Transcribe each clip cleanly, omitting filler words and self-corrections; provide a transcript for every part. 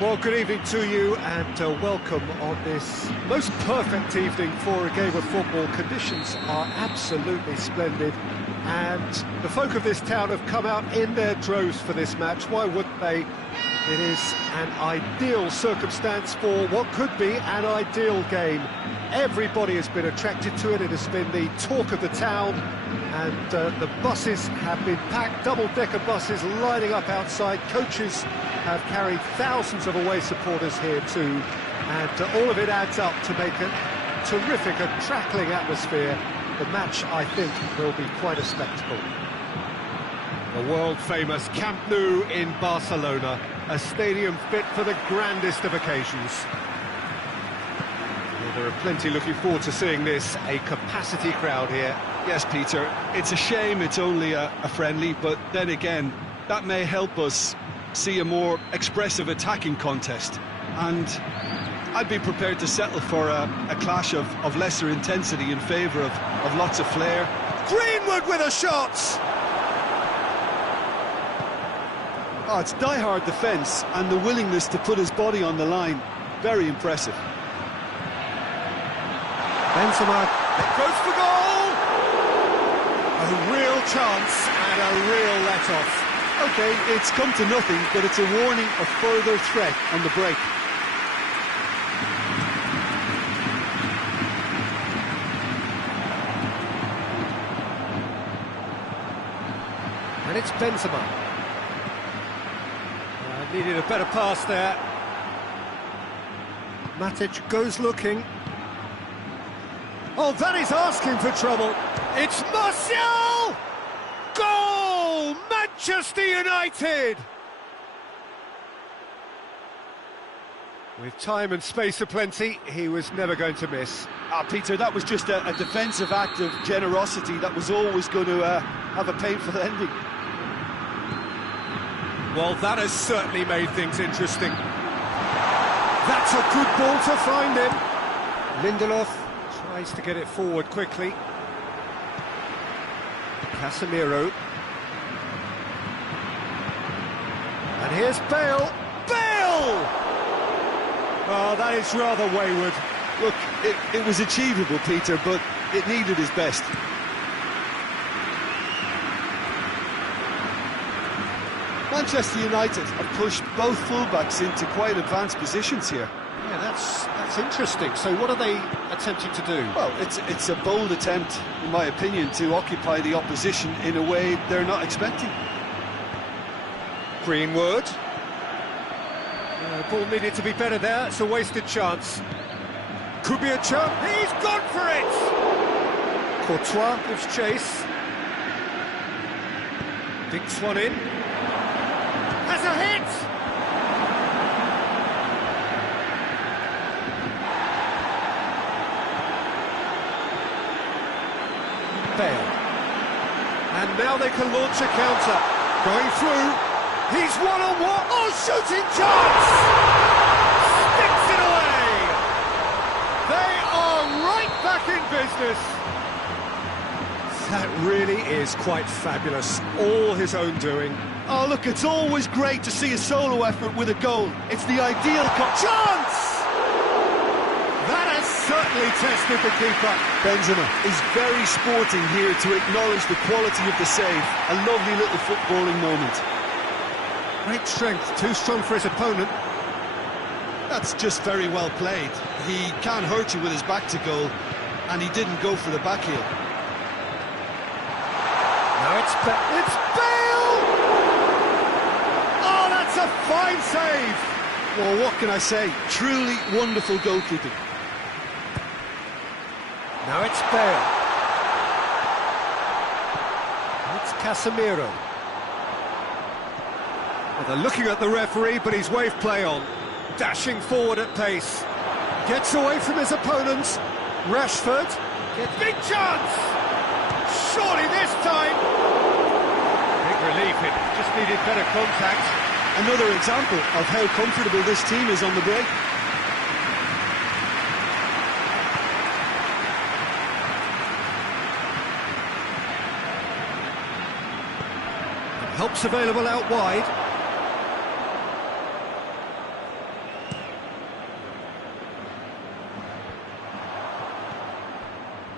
Well, good evening to you and welcome on this most perfect evening for a game of football. Conditions are absolutely splendid and the folk of this town have come out in their droves for this match. Why wouldn't they? It is an ideal circumstance for what could be an ideal game. Everybody has been attracted to it. It has been the talk of the town, and the buses have been packed, double-decker buses lining up outside. Coaches have carried thousands of away supporters here too, and all of it adds up to make a terrific, crackling atmosphere. The match, I think, will be quite a spectacle. The world-famous Camp Nou in Barcelona, a stadium fit for the grandest of occasions. Well, there are plenty looking forward to seeing this, a capacity crowd here. Yes, Peter, it's a shame it's only a friendly, but then again, that may help us see a more expressive attacking contest. And I'd be prepared to settle for a clash of lesser intensity in favour of lots of flair. Greenwood with a shot! Oh, it's die-hard defence and the willingness to put his body on the line. Very impressive. Benzema goes for goal! A real chance and a real let-off. OK, it's come to nothing, but it's a warning of further threat on the break. And it's Benzema. Needed a better pass there. Matic goes looking. Oh, that is asking for trouble. It's Martial! Goal! Manchester United! With time and space aplenty, he was never going to miss. Peter, that was just a defensive act of generosity that was always going to have a painful ending. Well, that has certainly made things interesting. That's a good ball to find him. Lindelof tries to get it forward quickly. Casemiro. And here's Bale. Bale! Oh, that is rather wayward. Look, it was achievable, Peter, but it needed his best. Manchester United have pushed both fullbacks into quite advanced positions here. Yeah, that's interesting. So what are they attempting to do? Well, it's a bold attempt, in my opinion, to occupy the opposition in a way they're not expecting. Greenwood. Ball needed to be better there. It's a wasted chance. Could be a chance. He's gone for it! Courtois gives chase. Dinks one in. Has a hit! Bale. And now they can launch a counter. Going through. He's one-on-one. Oh, shooting chance! Sticks it away! They are right back in business. That really is quite fabulous. All his own doing. Oh, look, it's always great to see a solo effort with a goal. It's the ideal chance! That has certainly tested the keeper. Benzema is very sporting here to acknowledge the quality of the save. A lovely little footballing moment. Great strength, too strong for his opponent. That's just very well played. He can't hurt you with his back to goal, and he didn't go for the back heel. Now it's Bale! Oh, that's a fine save! Well, what can I say? Truly wonderful goalkeeping. Now it's Bale. It's Casemiro. Well, they're looking at the referee, but he's waved play on. Dashing forward at pace. Gets away from his opponents. Rashford. Gets big chance! Surely this time! Big relief, it just needed better contact. Another example of how comfortable this team is on the break. Help's available out wide.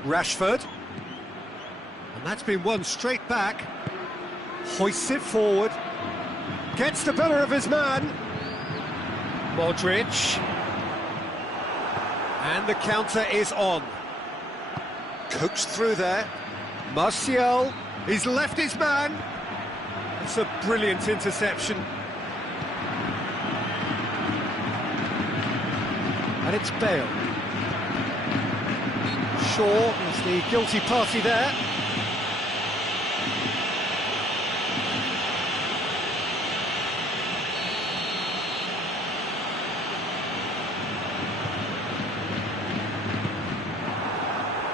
Rashford. And that's been won straight back. Hoists it forward. Gets the better of his man. Modric. And the counter is on. Coaxed through there. Martial. He's left his man. It's a brilliant interception. And it's Bale. Shaw is the guilty party there.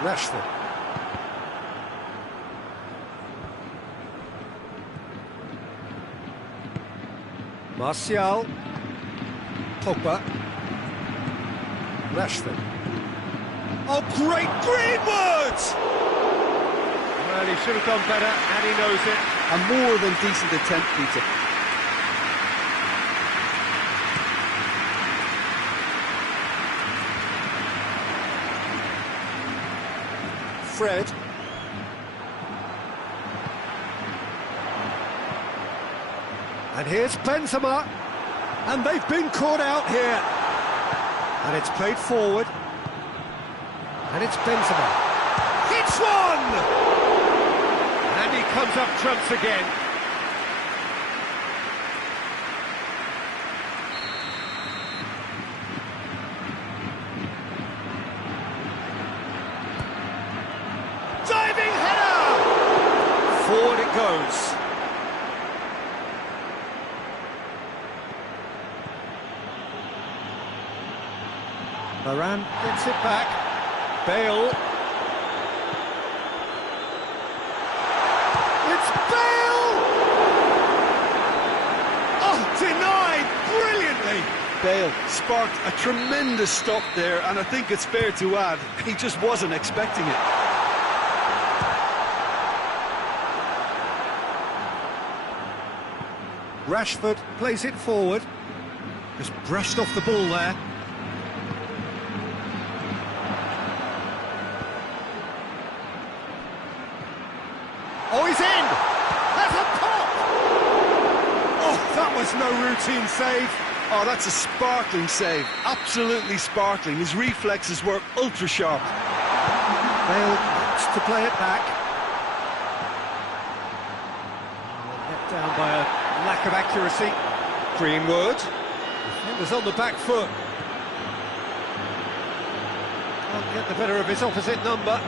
Rashford. Martial. Pogba. Rashford. Oh, great Greenwood! Well, he should have done better, and he knows it. A more than decent attempt, Peter. Fred. And here's Benzema. And they've been caught out here. And it's played forward. And it's Benzema. Hits one! And he comes up trumps again. Diving header! Forward it goes. Varane gets it back. Bale. It's Bale! Oh, denied brilliantly! Bale sparked a tremendous stop there, and I think it's fair to add, he just wasn't expecting it. Rashford plays it forward. Just brushed off the ball there. Oh, he's in! That's a pop! Oh, that was no routine save. Oh, that's a sparkling save. Absolutely sparkling. His reflexes were ultra sharp. Bale wants to play it back. Let down by a lack of accuracy. Greenwood. Defender's on the back foot. Can't get the better of his opposite number.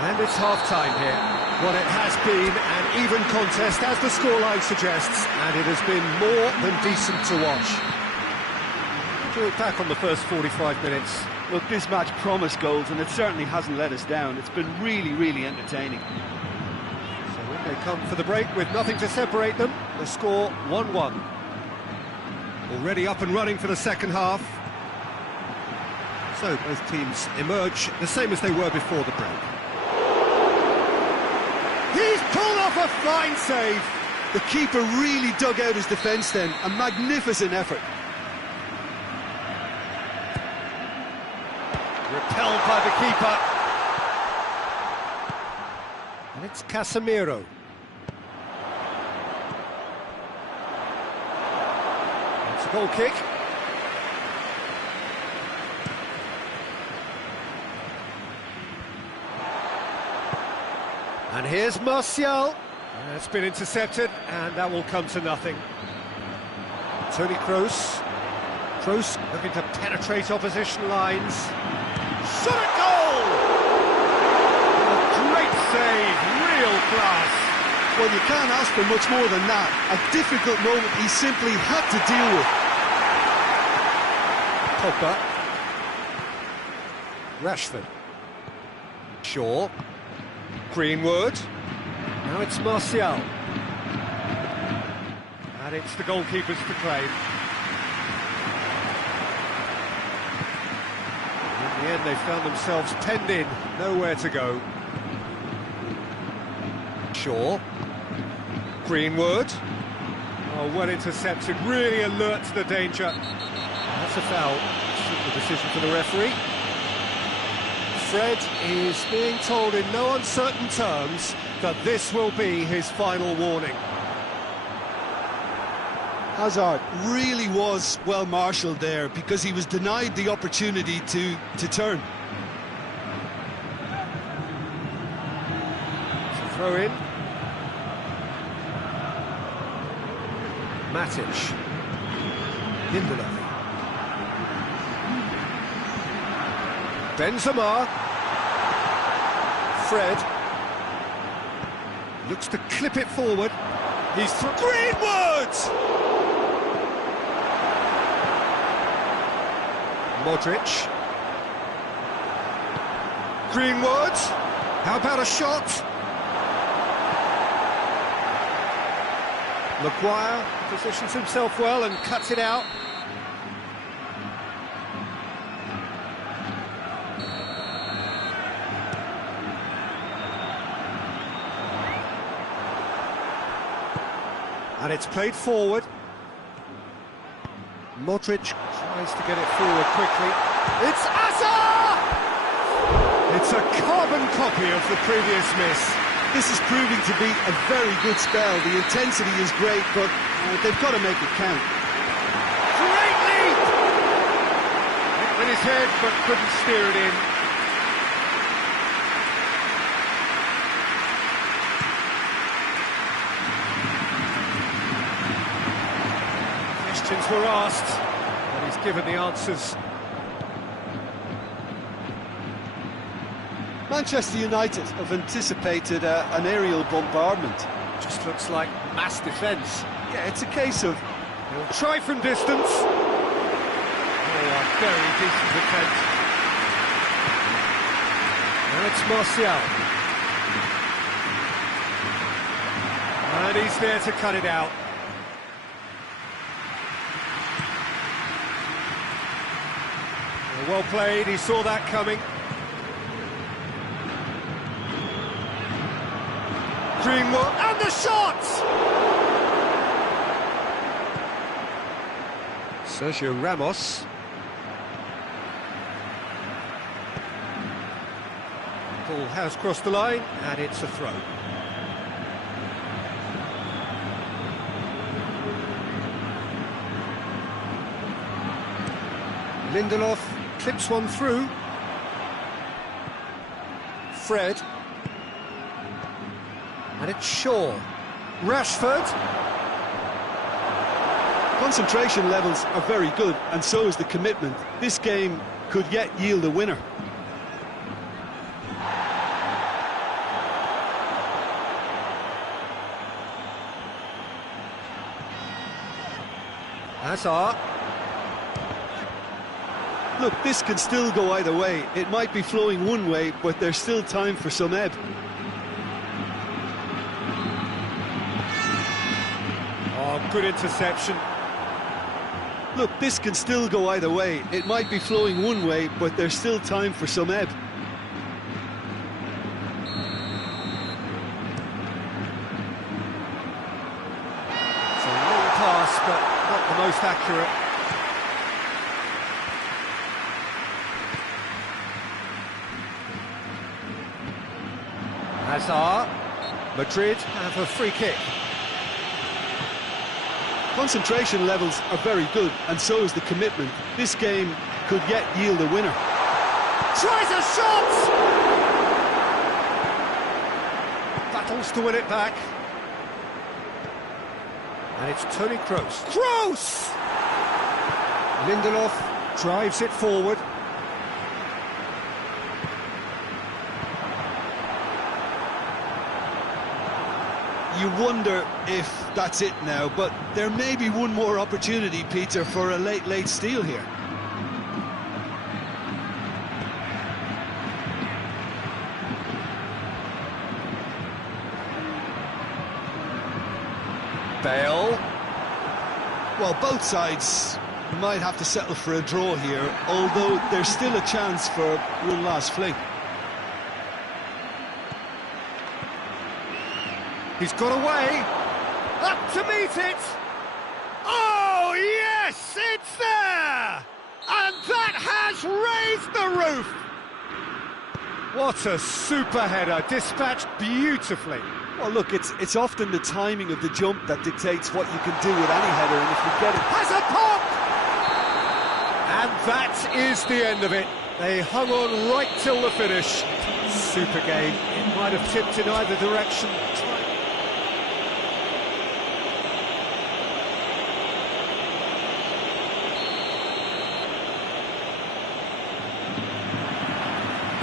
And it's half-time here. Well, it has been an even contest, as the scoreline suggests, and it has been more than decent to watch. To look back on the first 45 minutes. Look, this match promised goals, and it certainly hasn't let us down. It's been really, really entertaining. So when they come for the break with nothing to separate them, the score 1-1. Already up and running for the second half. So both teams emerge the same as they were before the break. He's pulled off a fine save. The keeper really dug out his defence then. A magnificent effort. Repelled by the keeper. And it's Casemiro. It's a goal kick. And here's Martial. It's been intercepted, and that will come to nothing. Toni Kroos. Kroos looking to penetrate opposition lines. Shot at goal! A great save, real class. Well, you can't ask for much more than that. A difficult moment he simply had to deal with. Pogba. Rashford. Shaw. Greenwood. Now it's Martial. And it's the goalkeepers to claim. In the end, they found themselves penned in, nowhere to go. Shaw. Greenwood. Oh, well intercepted, really alert to the danger. That's a foul. Simple decision for the referee. Fred is being told in no uncertain terms that this will be his final warning. Hazard really was well marshalled there because he was denied the opportunity to turn. Throw in. Matic. Lindelof. Benzema. Fred. Looks to clip it forward. He's through. Greenwood! Modric. Greenwood. How about a shot? Maguire positions himself well and cuts it out. And it's played forward. Modric tries to get it forward quickly. It's Hazard! It's a carbon copy of the previous miss. This is proving to be a very good spell. The intensity is great, but they've got to make it count. Great lead! With his head, but couldn't steer it in. Questions were asked, and he's given the answers. Manchester United have anticipated an aerial bombardment. Just looks like mass defence. Yeah, it's a case of... He'll try from distance. Oh, a very decent attempt. Now it's Martial. And he's there to cut it out. Well played, he saw that coming. Greenwood, and the shot! Sergio Ramos. Ball has crossed the line, and it's a throw. Lindelof clips one through. Fred. And it's Shaw. Rashford. Concentration levels are very good, and so is the commitment. This game could yet yield a winner. Hazard. Look, this can still go either way. It might be flowing one way, but there's still time for some ebb. Oh, good interception. Look, this can still go either way. It might be flowing one way, but there's still time for some ebb. It's a long pass, but not the most accurate. Hazard. Madrid have a free kick. Concentration levels are very good, and so is the commitment. This game could yet yield a winner. Tries a shot! Battles to win it back. And it's Toni Kroos. Kroos! Lindelof drives it forward. You wonder if that's it now, but there may be one more opportunity, Peter, for a late steal here. Bale. Well, both sides might have to settle for a draw here, although there's still a chance for one last fling. He's got away. Up to meet it. Oh, yes, it's there. And that has raised the roof. What a super header, dispatched beautifully. Well, look, it's often the timing of the jump that dictates what you can do with any header, and if you get it... Has a pop! And that is the end of it. They hung on right till the finish. Super game. It might have tipped in either direction.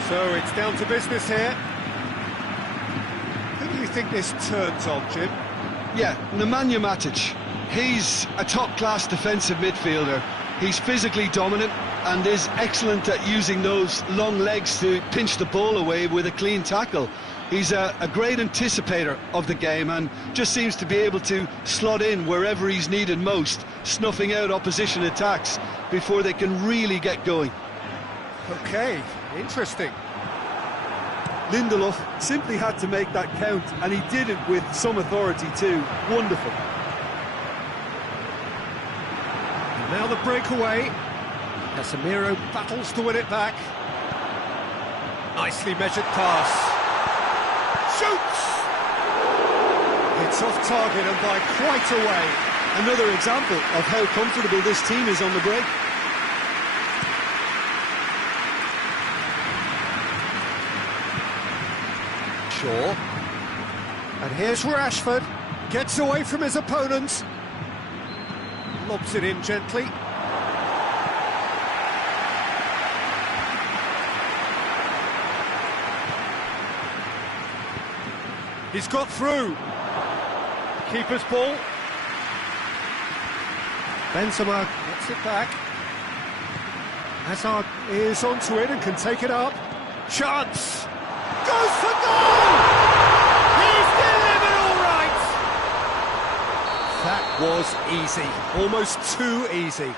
So it's down to business here. Who do you think this turns on, Jim? Yeah, Nemanja Matic. He's a top-class defensive midfielder. He's physically dominant and is excellent at using those long legs to pinch the ball away with a clean tackle. He's a great anticipator of the game and just seems to be able to slot in wherever he's needed most, snuffing out opposition attacks before they can really get going. Okay, interesting. Lindelof simply had to make that count, and he did it with some authority too. Wonderful. And now the breakaway. Casemiro battles to win it back. Nicely measured pass. Shoots! It's off target and by quite a way. Another example of how comfortable this team is on the break. Shaw. And here's Rashford. Gets away from his opponent. Lobs it in gently. He's got through. Keeper's ball. Benzema gets it back. Hazard is onto it and can take it up. Chance! Goes for goal! He's delivered all right! That was easy. Almost too easy.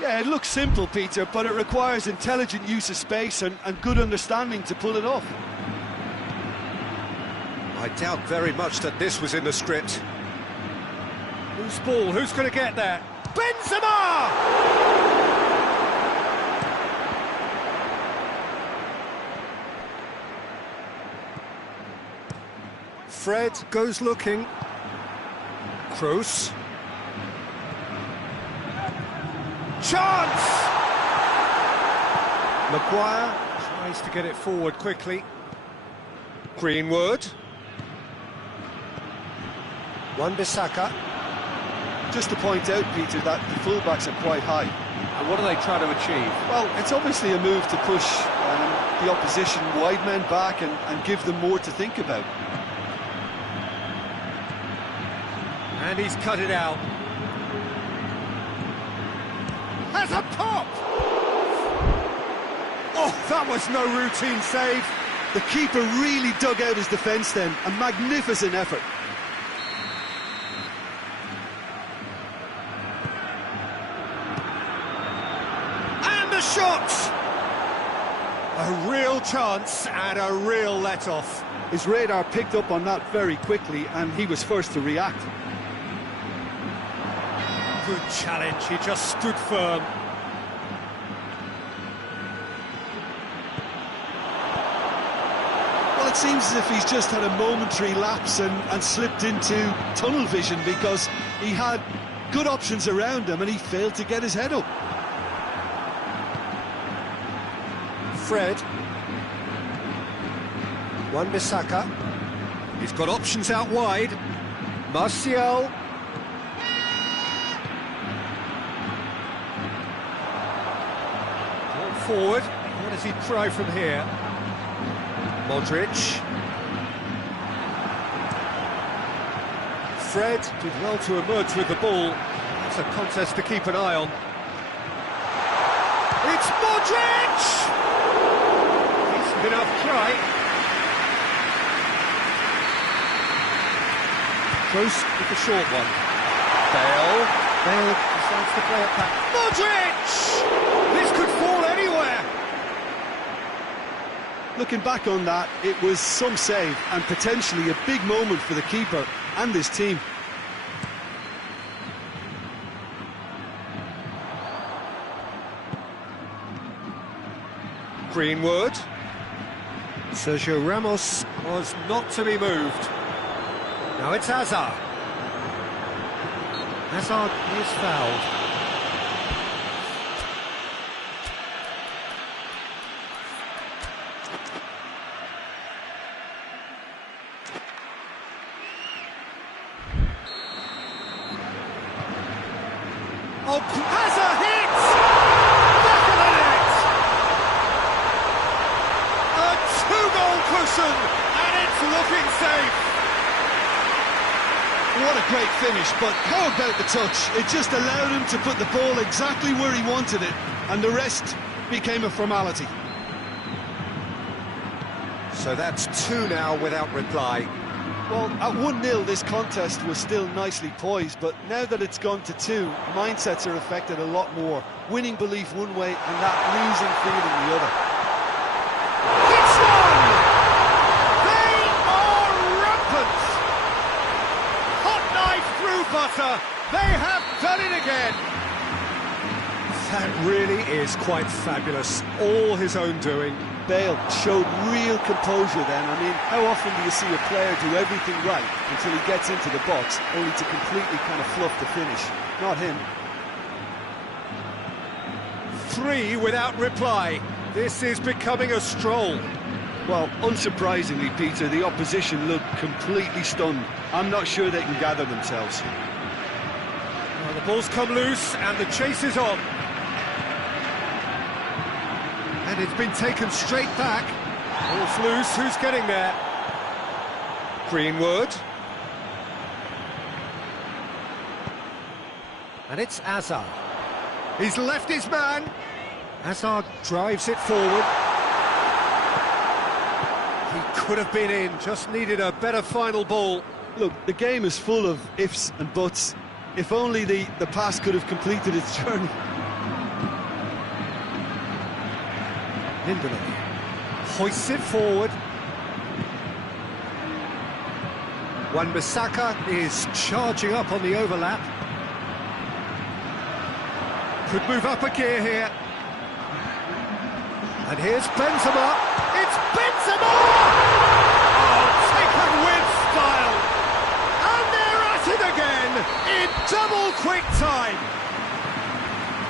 Yeah, it looks simple, Peter, but it requires intelligent use of space and good understanding to pull it off. I doubt very much that this was in the script. Whose ball? Who's going to get there? Benzema! Fred goes looking. Kroos. Chance! Maguire tries to get it forward quickly. Greenwood. Wan-Bissaka. Just to point out, Peter, that the fullbacks are quite high. And what are they trying to achieve? Well, it's obviously a move to push the opposition wide men back and give them more to think about. And he's cut it out. Has a pop! Oh, that was no routine save. The keeper really dug out his defence then. A magnificent effort. And the shot! A real chance and a real let-off. His radar picked up on that very quickly and he was first to react. Good challenge, he just stood firm. Well, it seems as if he's just had a momentary lapse and slipped into tunnel vision because he had good options around him and he failed to get his head up. Fred. Wan-Bissaka. He's got options out wide. Martial. Forward, what does he try from here? Modric. Fred did well to emerge with the ball. It's a contest to keep an eye on. It's Modric! Decent enough try. Close with the short one. Bale decides to play it back. Modric! This could fall anywhere. Looking back on that, it was some save and potentially a big moment for the keeper and his team. Greenwood. Sergio Ramos was not to be moved. Now it's Hazard. Hazard is fouled. Oh, Hazard hits! Back of the net! A two-goal cushion, and it's looking safe. What a great finish, but how about the touch? It just allowed him to put the ball exactly where he wanted it, and the rest became a formality. So that's two now without reply. Well, at 1-0 this contest was still nicely poised, but now that it's gone to 2, mindsets are affected a lot more. Winning belief one way and that losing feeling the other. It's one! They are rampant! Hot knife through butter, they have done it again! That really is quite fabulous, all his own doing. Bale showed real composure then. I mean, how often do you see a player do everything right until he gets into the box, only to completely kind of fluff the finish? Not him. 3 without reply. This is becoming a stroll. Well, unsurprisingly, Peter, the opposition looked completely stunned. I'm not sure they can gather themselves. Well, the ball's come loose and the chase is on. And it's been taken straight back. Ball's loose, who's getting there? Greenwood. And it's Hazard. He's left his man. Hazard drives it forward. He could have been in, just needed a better final ball. Look, the game is full of ifs and buts. If only the pass could have completed its journey. Lindelof hoists it forward. Wan-Bissaka is charging up on the overlap. Could move up a gear here. And here's Benzema. It's Benzema! Oh, taken with style. And they're at it again in double quick time.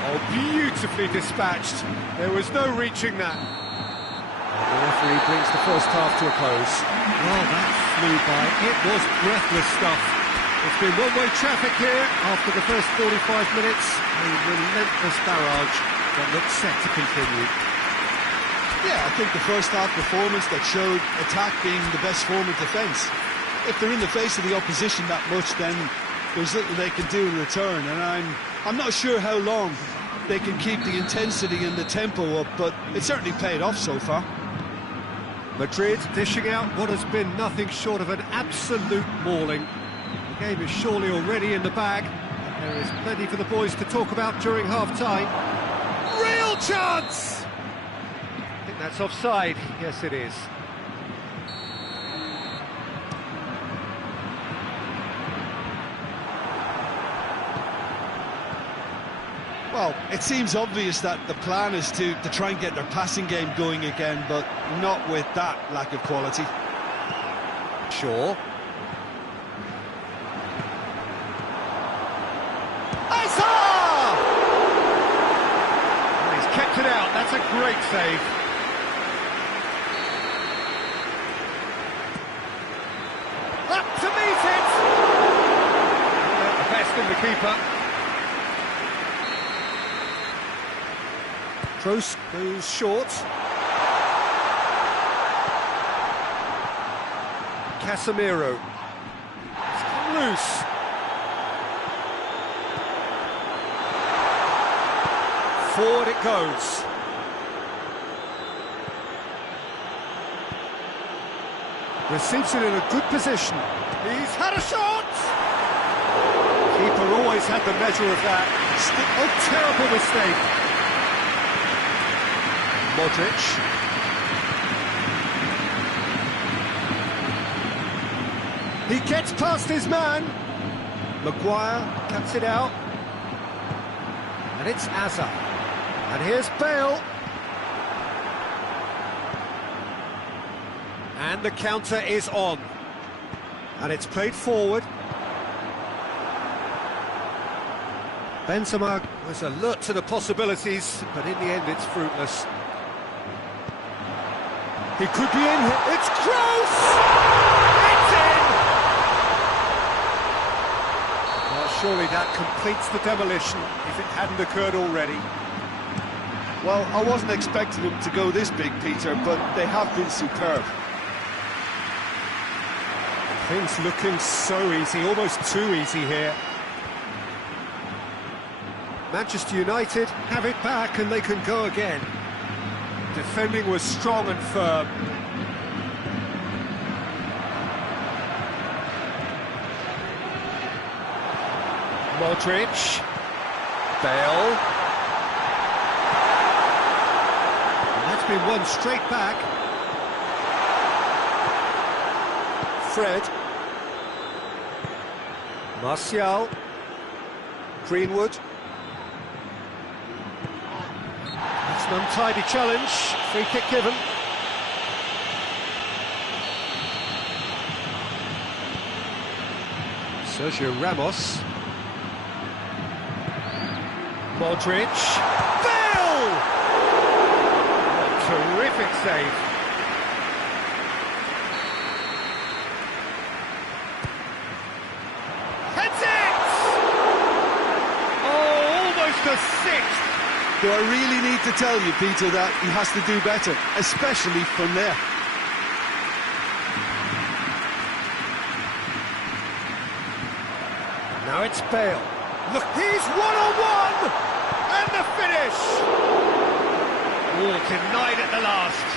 Oh, beautifully dispatched. There was no reaching that. And the referee brings the first half to a close. Well, that flew by. It was breathless stuff. It's been one-way traffic here after the first 45 minutes. A relentless barrage that looks set to continue. Yeah, I think the first half performance that showed attack being the best form of defence. If they're in the face of the opposition that much, then there's little they can do in return, and I'm not sure how long they can keep the intensity and the tempo up, but it certainly paid off so far. Madrid dishing out what has been nothing short of an absolute mauling. The game is surely already in the bag, and there is plenty for the boys to talk about during half-time. Real chance! I think that's offside. Yes, it is. Well, it seems obvious that the plan is to try and get their passing game going again, but not with that lack of quality. Sure. Hazard! And he's kept it out. That's a great save. Up to meet it! The best in the keeper. Kroos goes short. Casemiro. It's come loose. Forward it goes. Receives it in a good position. He's had a shot! Keeper always had the measure of that. Oh, terrible mistake. Modric. He gets past his man. Maguire cuts it out. And it's Hazard. And here's Bale. And the counter is on. And it's played forward. Benzema was alert to the possibilities, but in the end it's fruitless. He could be in here. It's close! It's in! Well, surely that completes the demolition if it hadn't occurred already. Well, I wasn't expecting them to go this big, Peter, but they have been superb. Things looking so easy, almost too easy here. Manchester United have it back and they can go again. Defending was strong and firm. Modric. Bale. And that's been won straight back. Fred. Martial. Greenwood. It's an untidy challenge. Free kick given. Sergio Ramos. Modric. Bale! What a terrific save. Heads it! Oh, almost a sixth. Do I really need to tell you, Peter, that he has to do better, especially from there? Now it's Bale. Look, he's one-on-one! And the finish! All denied at the last.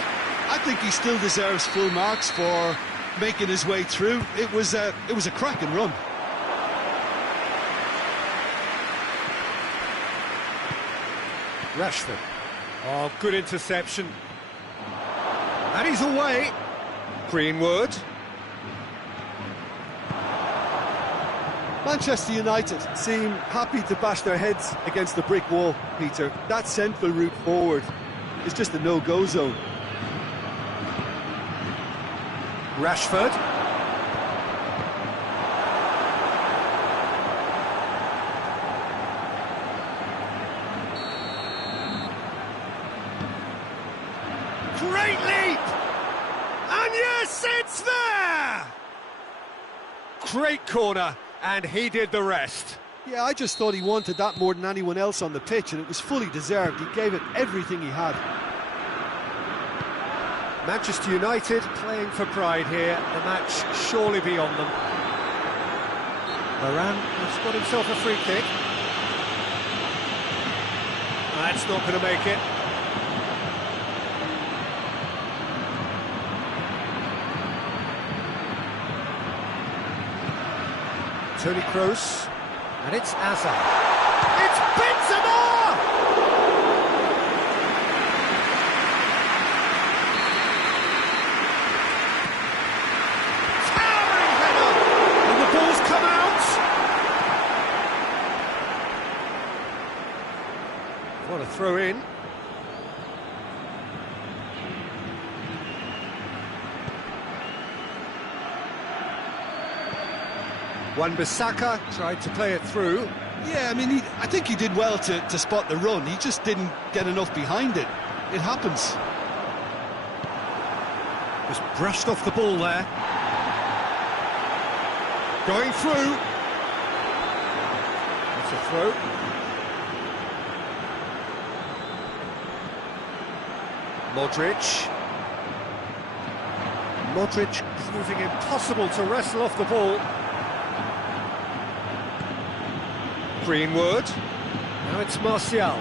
I think he still deserves full marks for making his way through. It was a cracking run. Rashford. Oh, good interception. And he's away. Greenwood. Manchester United seem happy to bash their heads against the brick wall, Peter. That central route forward is just a no-go zone. Rashford. Great leap! And yes, it's there! Great corner, and he did the rest. Yeah, I just thought he wanted that more than anyone else on the pitch, and it was fully deserved. He gave it everything he had. Manchester United playing for pride here. The match surely beyond them. Varane has got himself a free kick. That's not going to make it. Toni Kroos, and it's Hazard. It's Benzema! Towering header! And the ball's come out! What a throw in. Wan-Bissaka tried to play it through. Yeah, I mean, I think he did well to spot the run. He just didn't get enough behind it. It happens. Just brushed off the ball there. Going through. That's a throw. Modric. Modric proving impossible to wrestle off the ball. Greenwood. Now it's Martial.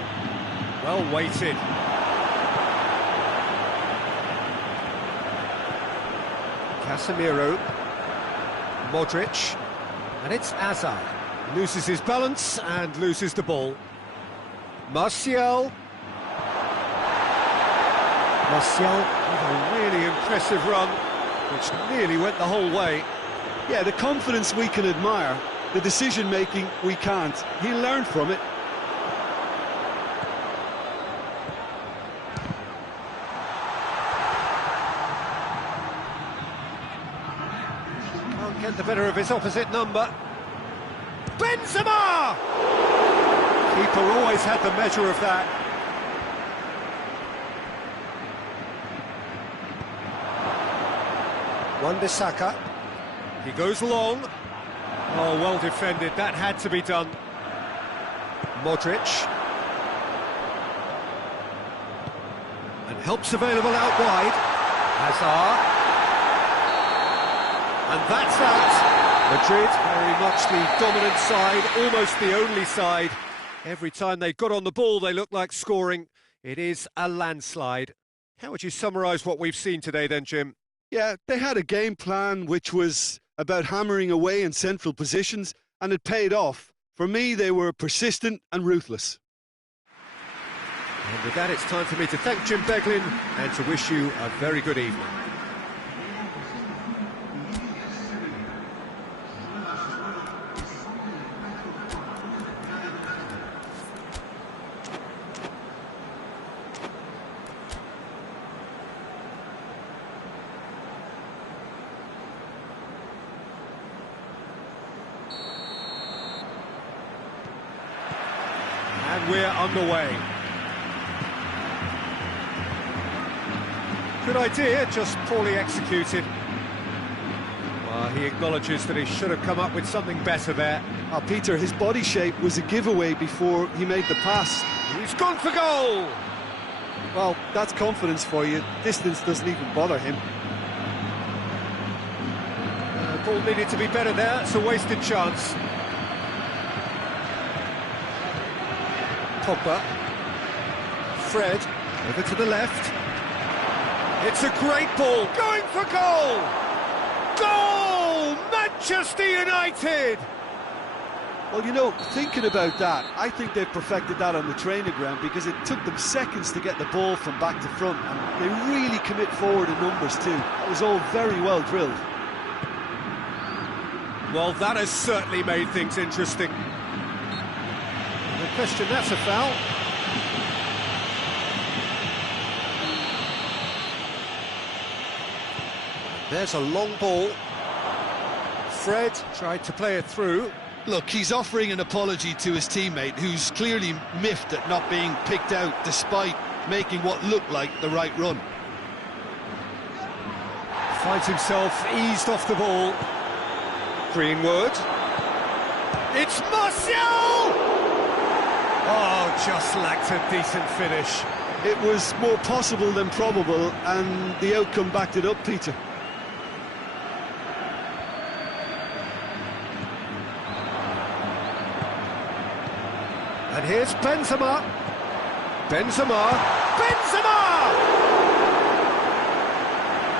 Well weighted. Casemiro. Modric. And it's Hazard. Loses his balance and loses the ball. Martial. Martial with a really impressive run, which nearly went the whole way. Yeah, the confidence we can admire. The decision-making, we can't. He learned from it. And the better of his opposite number. Benzema! Keeper always had the measure of that. Wan-Bissaka. He goes long. Oh, well defended. That had to be done. Modric. And help's available out wide. Hazard. And that's that. Madrid, very much the dominant side, almost the only side. Every time they got on the ball, they looked like scoring. It is a landslide. How would you summarise what we've seen today then, Jim? Yeah, they had a game plan which was about hammering away in central positions, and it paid off. For me, they were persistent and ruthless. And with that, it's time for me to thank Jim Beglin and to wish you a very good evening. And we're underway. Good idea, just poorly executed. Well, he acknowledges that he should have come up with something better there. Oh, Peter, his body shape was a giveaway before he made the pass. He's gone for goal! Well, that's confidence for you. Distance doesn't even bother him. Ball needed to be better there, it's a wasted chance. Pogba. Fred, over to the left. It's a great ball, going for goal! Goal! Manchester United! Well, you know, thinking about that, I think they've perfected that on the training ground because it took them seconds to get the ball from back to front, and they really commit forward in numbers too. That was all very well drilled. Well, that has certainly made things interesting. No question, that's a foul. There's a long ball. Fred tried to play it through. Look, he's offering an apology to his teammate, who's clearly miffed at not being picked out despite making what looked like the right run. Finds himself eased off the ball. Greenwood. It's Martial! Oh, just lacked a decent finish. It was more possible than probable, and the outcome backed it up, Peter. And here's Benzema. Benzema. Benzema!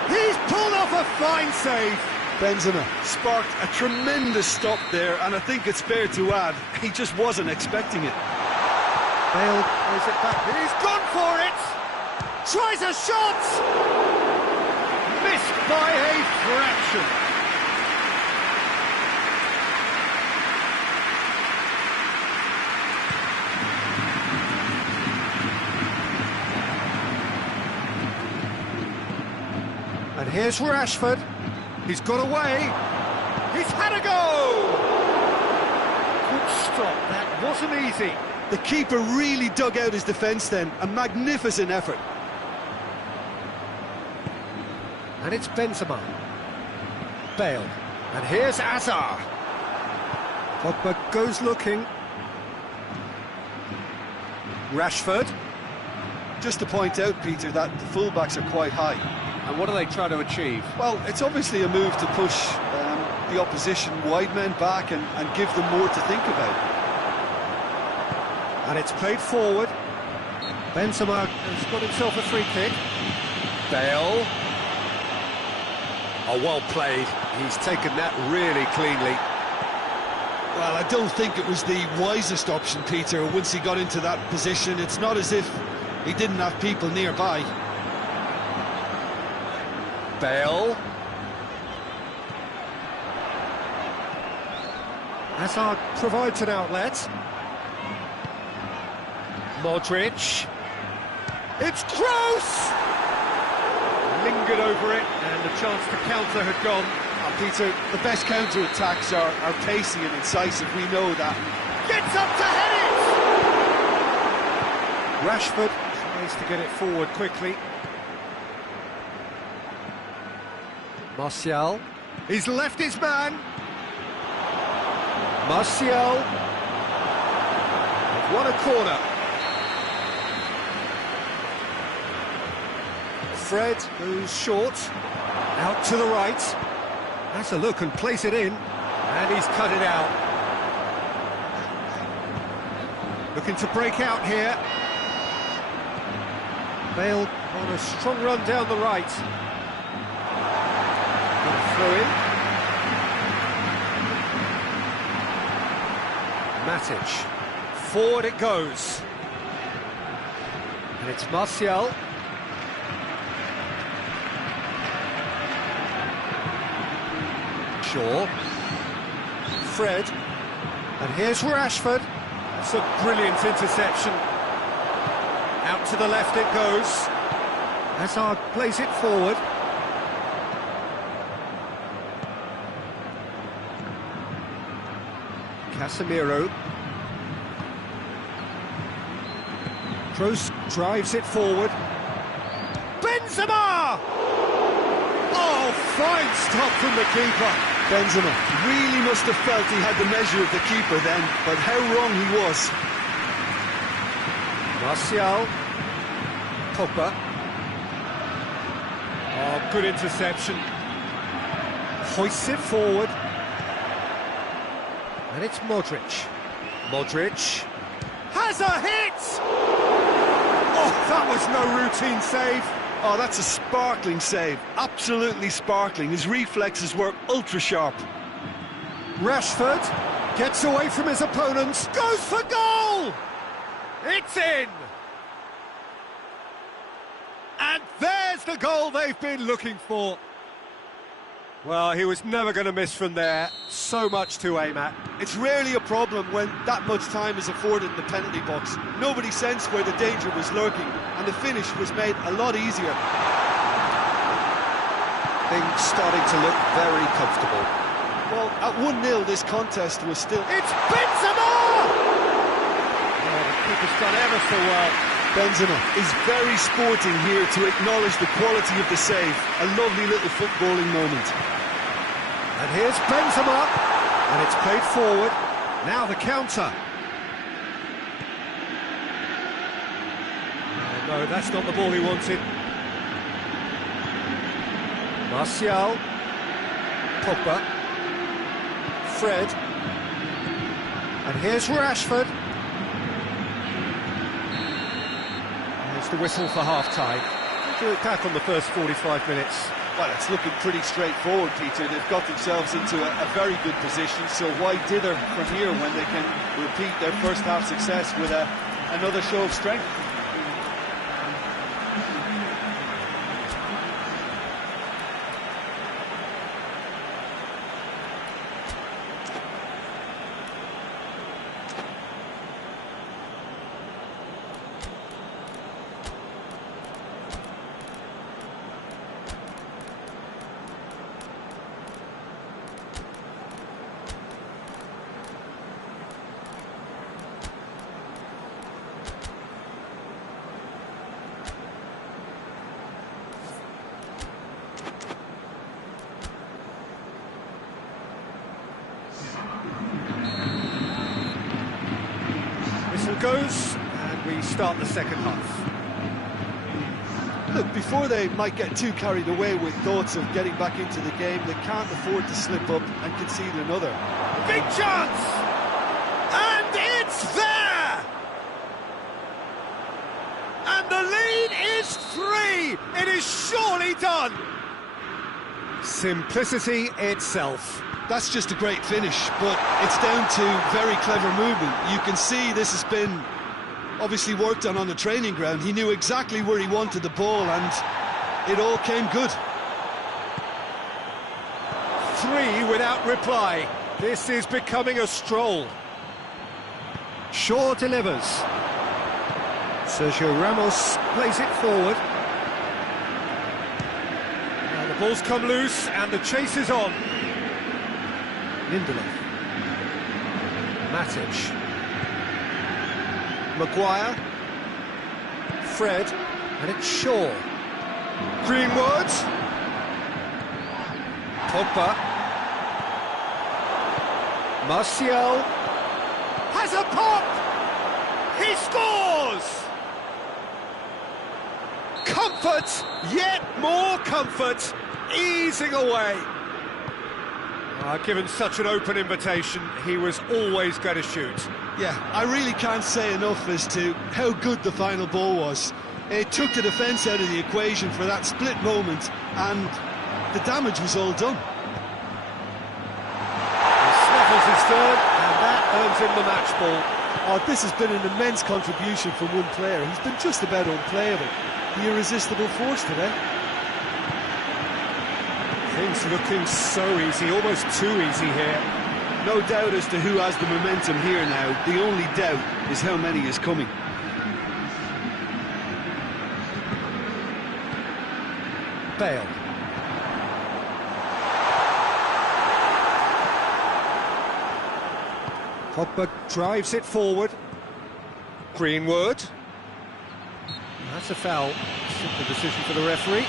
He's pulled off a fine save. Benzema sparked a tremendous stop there, and I think it's fair to add, he just wasn't expecting it. Bale plays it back. He's gone for it! Tries a shot! Missed by a fraction. And here's Rashford. He's got away. He's had a go! Good stop. That wasn't easy. The keeper really dug out his defence then. A magnificent effort. And it's Benzema. Bale. And here's Hazard. Pogba goes looking. Rashford. Just to point out, Peter, that the fullbacks are quite high. And what are they trying to achieve? Well, it's obviously a move to push the opposition wide men back and give them more to think about. And it's played forward. Benzema has got himself a free kick. Bale. Oh, well played. He's taken that really cleanly. Well, I don't think it was the wisest option, Peter, once he got into that position. It's not as if he didn't have people nearby. Bale. Hazard provides an outlet. Modric. It's Kroos! Lingered over it, and the chance to counter had gone. Peter, the best counter-attacks are pacey and incisive, we know that. Gets up to head it! Rashford tries to get it forward quickly. Martial, he's left his man. Martial, they've won a corner. Fred goes short, out to the right. Has a look and plays it in, and he's cut it out. Looking to break out here. Bale on a strong run down the right. Throw in. Matic. Forward it goes. And it's Martial. Shaw. Fred. And here's Rashford. That's a brilliant interception. Out to the left it goes. Hazard plays it forward. Casemiro. Kroos drives it forward. Benzema! Oh, fine stop from the keeper. Benzema really must have felt he had the measure of the keeper then, but how wrong he was. Martial. Pogba. Oh, good interception. Hoists it forward. And it's Modric. Modric has a hit! Oh, that was no routine save. Oh, that's a sparkling save. Absolutely sparkling. His reflexes were ultra-sharp. Rashford gets away from his opponents, goes for goal! It's in! And there's the goal they've been looking for. Well, he was never going to miss from there. So much to aim at. It's rarely a problem when that much time is afforded in the penalty box. Nobody sensed where the danger was lurking, and the finish was made a lot easier. Things starting to look very comfortable. Well, at 1-0, this contest was still... It's Benzema! Oh, the keeper's done ever so well. Benzema is very sporting here to acknowledge the quality of the save. A lovely little footballing moment. And here's Benzema, and it's played forward. Now the counter. Oh, no, that's not the ball he wanted. Martial. Pogba. Fred. And here's Rashford. There's the whistle for half-time. To look back on the first 45 minutes. Well, it's looking pretty straightforward, Peter. They've got themselves into a very good position, so why dither from here when they can repeat their first half success with another show of strength? Goes, and we start the second half. Look, before they might get too carried away with thoughts of getting back into the game, they can't afford to slip up and concede another. Big chance! And it's there! And the lead is 3! It is surely done! Simplicity itself. That's just a great finish, but it's down to very clever movement. You can see this has been obviously worked on the training ground. He knew exactly where he wanted the ball, and it all came good. 3 without reply. This is becoming a stroll. Shaw delivers. Sergio Ramos plays it forward. Now the ball's come loose, and the chase is on. Lindelof. Matic. Maguire. Fred. And it's Shaw. Greenwood. Pogba. Martial. Has a pop! He scores! Comfort! Yet more comfort! Easing away. Given such an open invitation, he was always going to shoot. Yeah, I really can't say enough as to how good the final ball was. It took the defence out of the equation for that split moment, and the damage was all done. He snuffles his third, and that earns him the match ball. Oh, this has been an immense contribution from one player. He's been just about unplayable. The irresistible force today. Things looking so easy, almost too easy here. No doubt as to who has the momentum here now. The only doubt is how many is coming. Bale. Pogba drives it forward. Greenwood. That's a foul. Simple decision for the referee.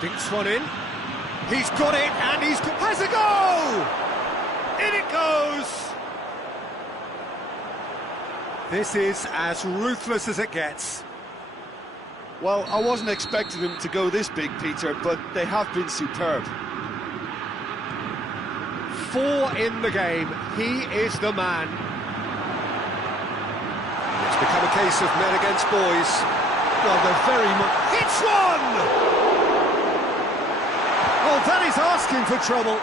Dinks one in. He's got it, and has a go! In it goes! This is as ruthless as it gets. Well, I wasn't expecting them to go this big, Peter, but they have been superb. 4 in the game. He is the man. It's become a case of men against boys. Well, they're very much... Hits one! Oh, that is asking for trouble.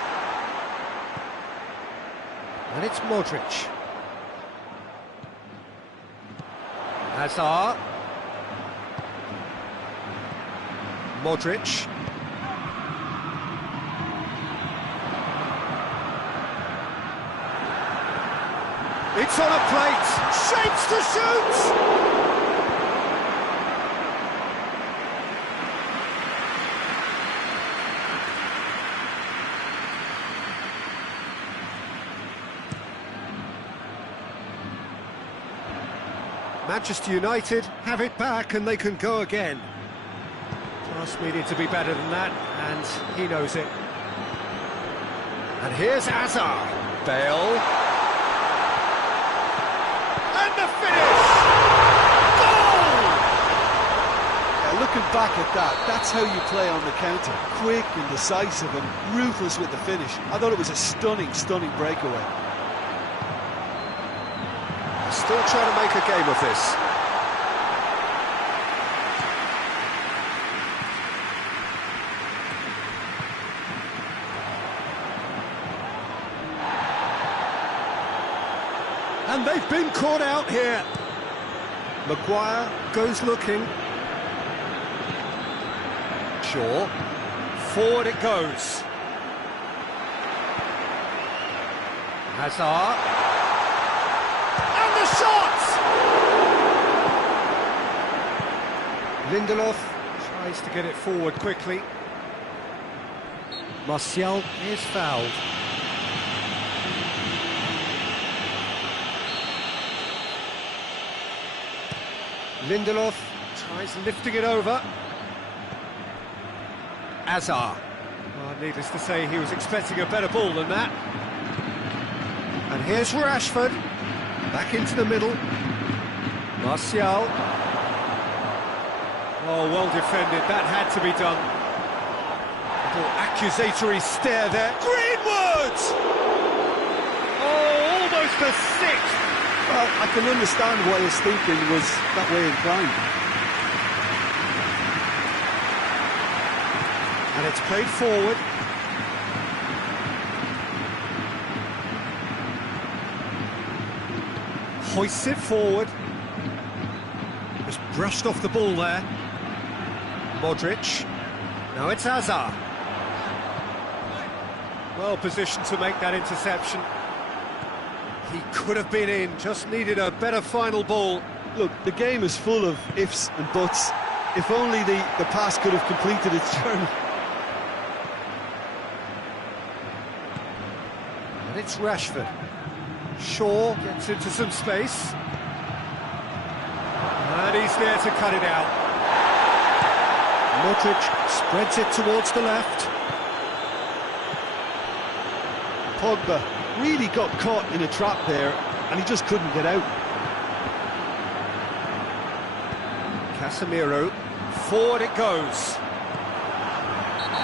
And it's Modric. Hazard. Modric. It's on a plate. Shapes to shoot. Manchester United have it back and they can go again. Pass needed to be better than that, and he knows it. And here's Hazard. Bale. And the finish! Goal! Yeah, looking back at that, that's how you play on the counter. Quick and decisive and ruthless with the finish. I thought it was a stunning, stunning breakaway. Still trying to make a game of this. And they've been caught out here. Maguire goes looking. Shaw. Forward it goes. Hazard. Lindelof tries to get it forward quickly. Martial is fouled. Lindelof tries lifting it over. Hazard. Well, needless to say, he was expecting a better ball than that. And here's Rashford. Back into the middle. Martial. Oh, well defended. That had to be done. Little accusatory stare there. Greenwood! Oh, almost a sixth. Well, I can understand why his thinking was that way inclined. And it's played forward. Hoists it forward. Just brushed off the ball there. Modric. Now it's Hazard. Well positioned to make that interception. He could have been in, just needed a better final ball. Look, the game is full of ifs and buts. If only the pass could have completed its journey. And it's Rashford. Shaw gets into some space. And he's there to cut it out. Modric spreads it towards the left. Pogba really got caught in a trap there, and he just couldn't get out. Casemiro, forward it goes.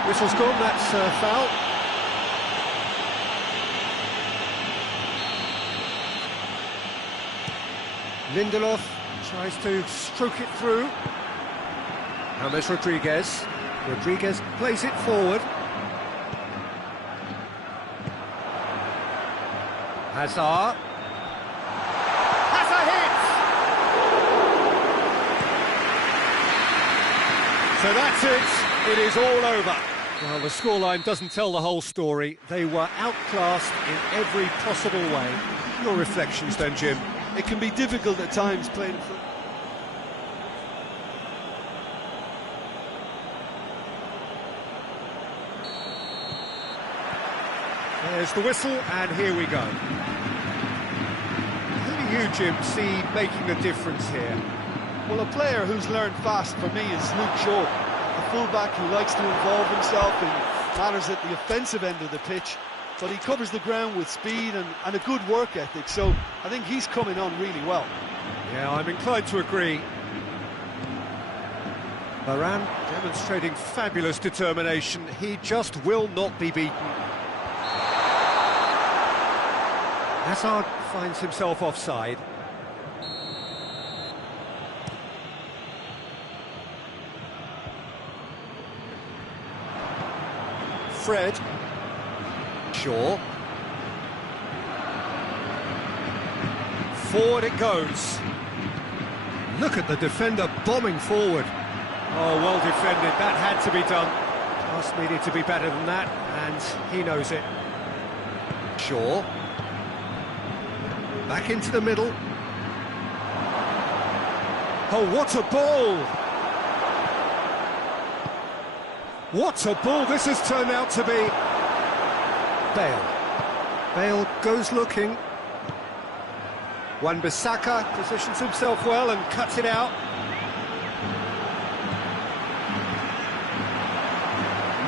Whistle's gone, that's foul. Lindelof tries to stroke it through. James Rodriguez. Rodriguez plays it forward. Hazard. Has a hit! So that's it. It is all over. Well, the scoreline doesn't tell the whole story. They were outclassed in every possible way. Your reflections then, Jim? It can be difficult at times playing football. There's the whistle, and here we go. Who do you, Jim, see making the difference here? Well, a player who's learned fast for me is Luke Shaw, a fullback who likes to involve himself in matters at the offensive end of the pitch, but he covers the ground with speed and a good work ethic, so I think he's coming on really well. Yeah, I'm inclined to agree. Varane demonstrating fabulous determination. He just will not be beaten. Hazard finds himself offside. Fred. Shaw. Forward it goes. Look at the defender bombing forward. Oh, well defended. That had to be done. Pass needed to be better than that, and he knows it. Shaw. Back into the middle. Oh, what a ball! What a ball this has turned out to be. Bale. Bale goes looking. Wan-Bissaka positions himself well and cuts it out.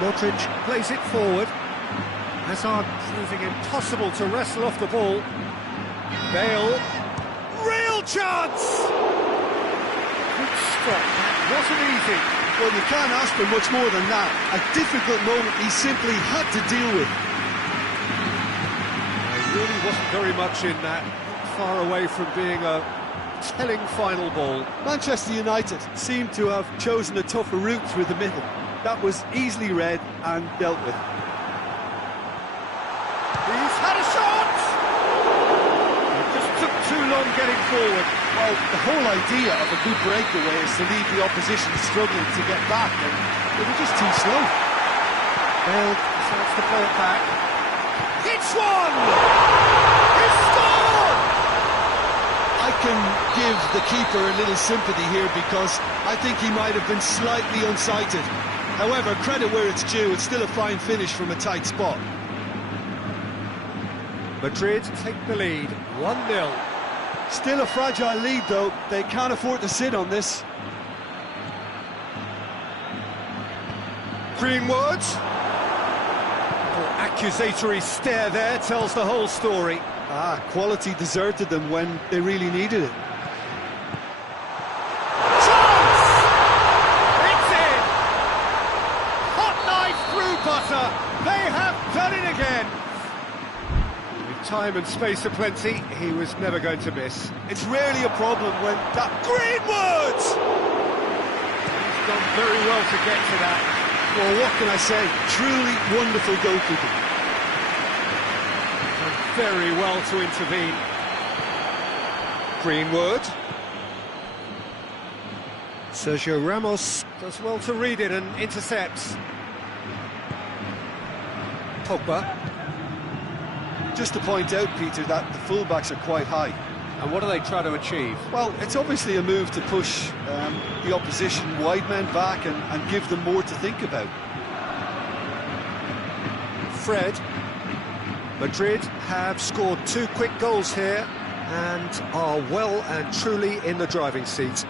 Modric plays it forward. Hazard proving impossible to wrestle off the ball. Bale, real chance! Good stop, that wasn't easy. Well, you can't ask for much more than that. A difficult moment he simply had to deal with. He really wasn't very much in that, not far away from being a telling final ball. Manchester United seemed to have chosen a tougher route through the middle. That was easily read and dealt with. He's had a shot! It just took too long getting forward. Well, the whole idea of a good breakaway is to leave the opposition struggling to get back, and they were just too slow. Bale decides to play it back. It's one! He's scored! I can give the keeper a little sympathy here because I think he might have been slightly unsighted. However, credit where it's due, it's still a fine finish from a tight spot. Madrid take the lead, 1-0. Still a fragile lead, though. They can't afford to sit on this. Greenwood. Accusatory stare there tells the whole story. Quality deserted them when they really needed it. Chance! It's in! Hot knife through butter. They have done it again. With time and space aplenty, he was never going to miss. It's rarely a problem when that... Greenwood! He's done very well to get to that. Well, what can I say? Truly wonderful goalkeeping. Done very well to intervene. Greenwood. Sergio Ramos does well to read it and intercepts. Pogba. Just to point out, Peter, that the fullbacks are quite high. And what do they try to achieve? Well, it's obviously a move to push the opposition wide men back and give them more to think about. Fred. Madrid have scored 2 quick goals here and are well and truly in the driving seat.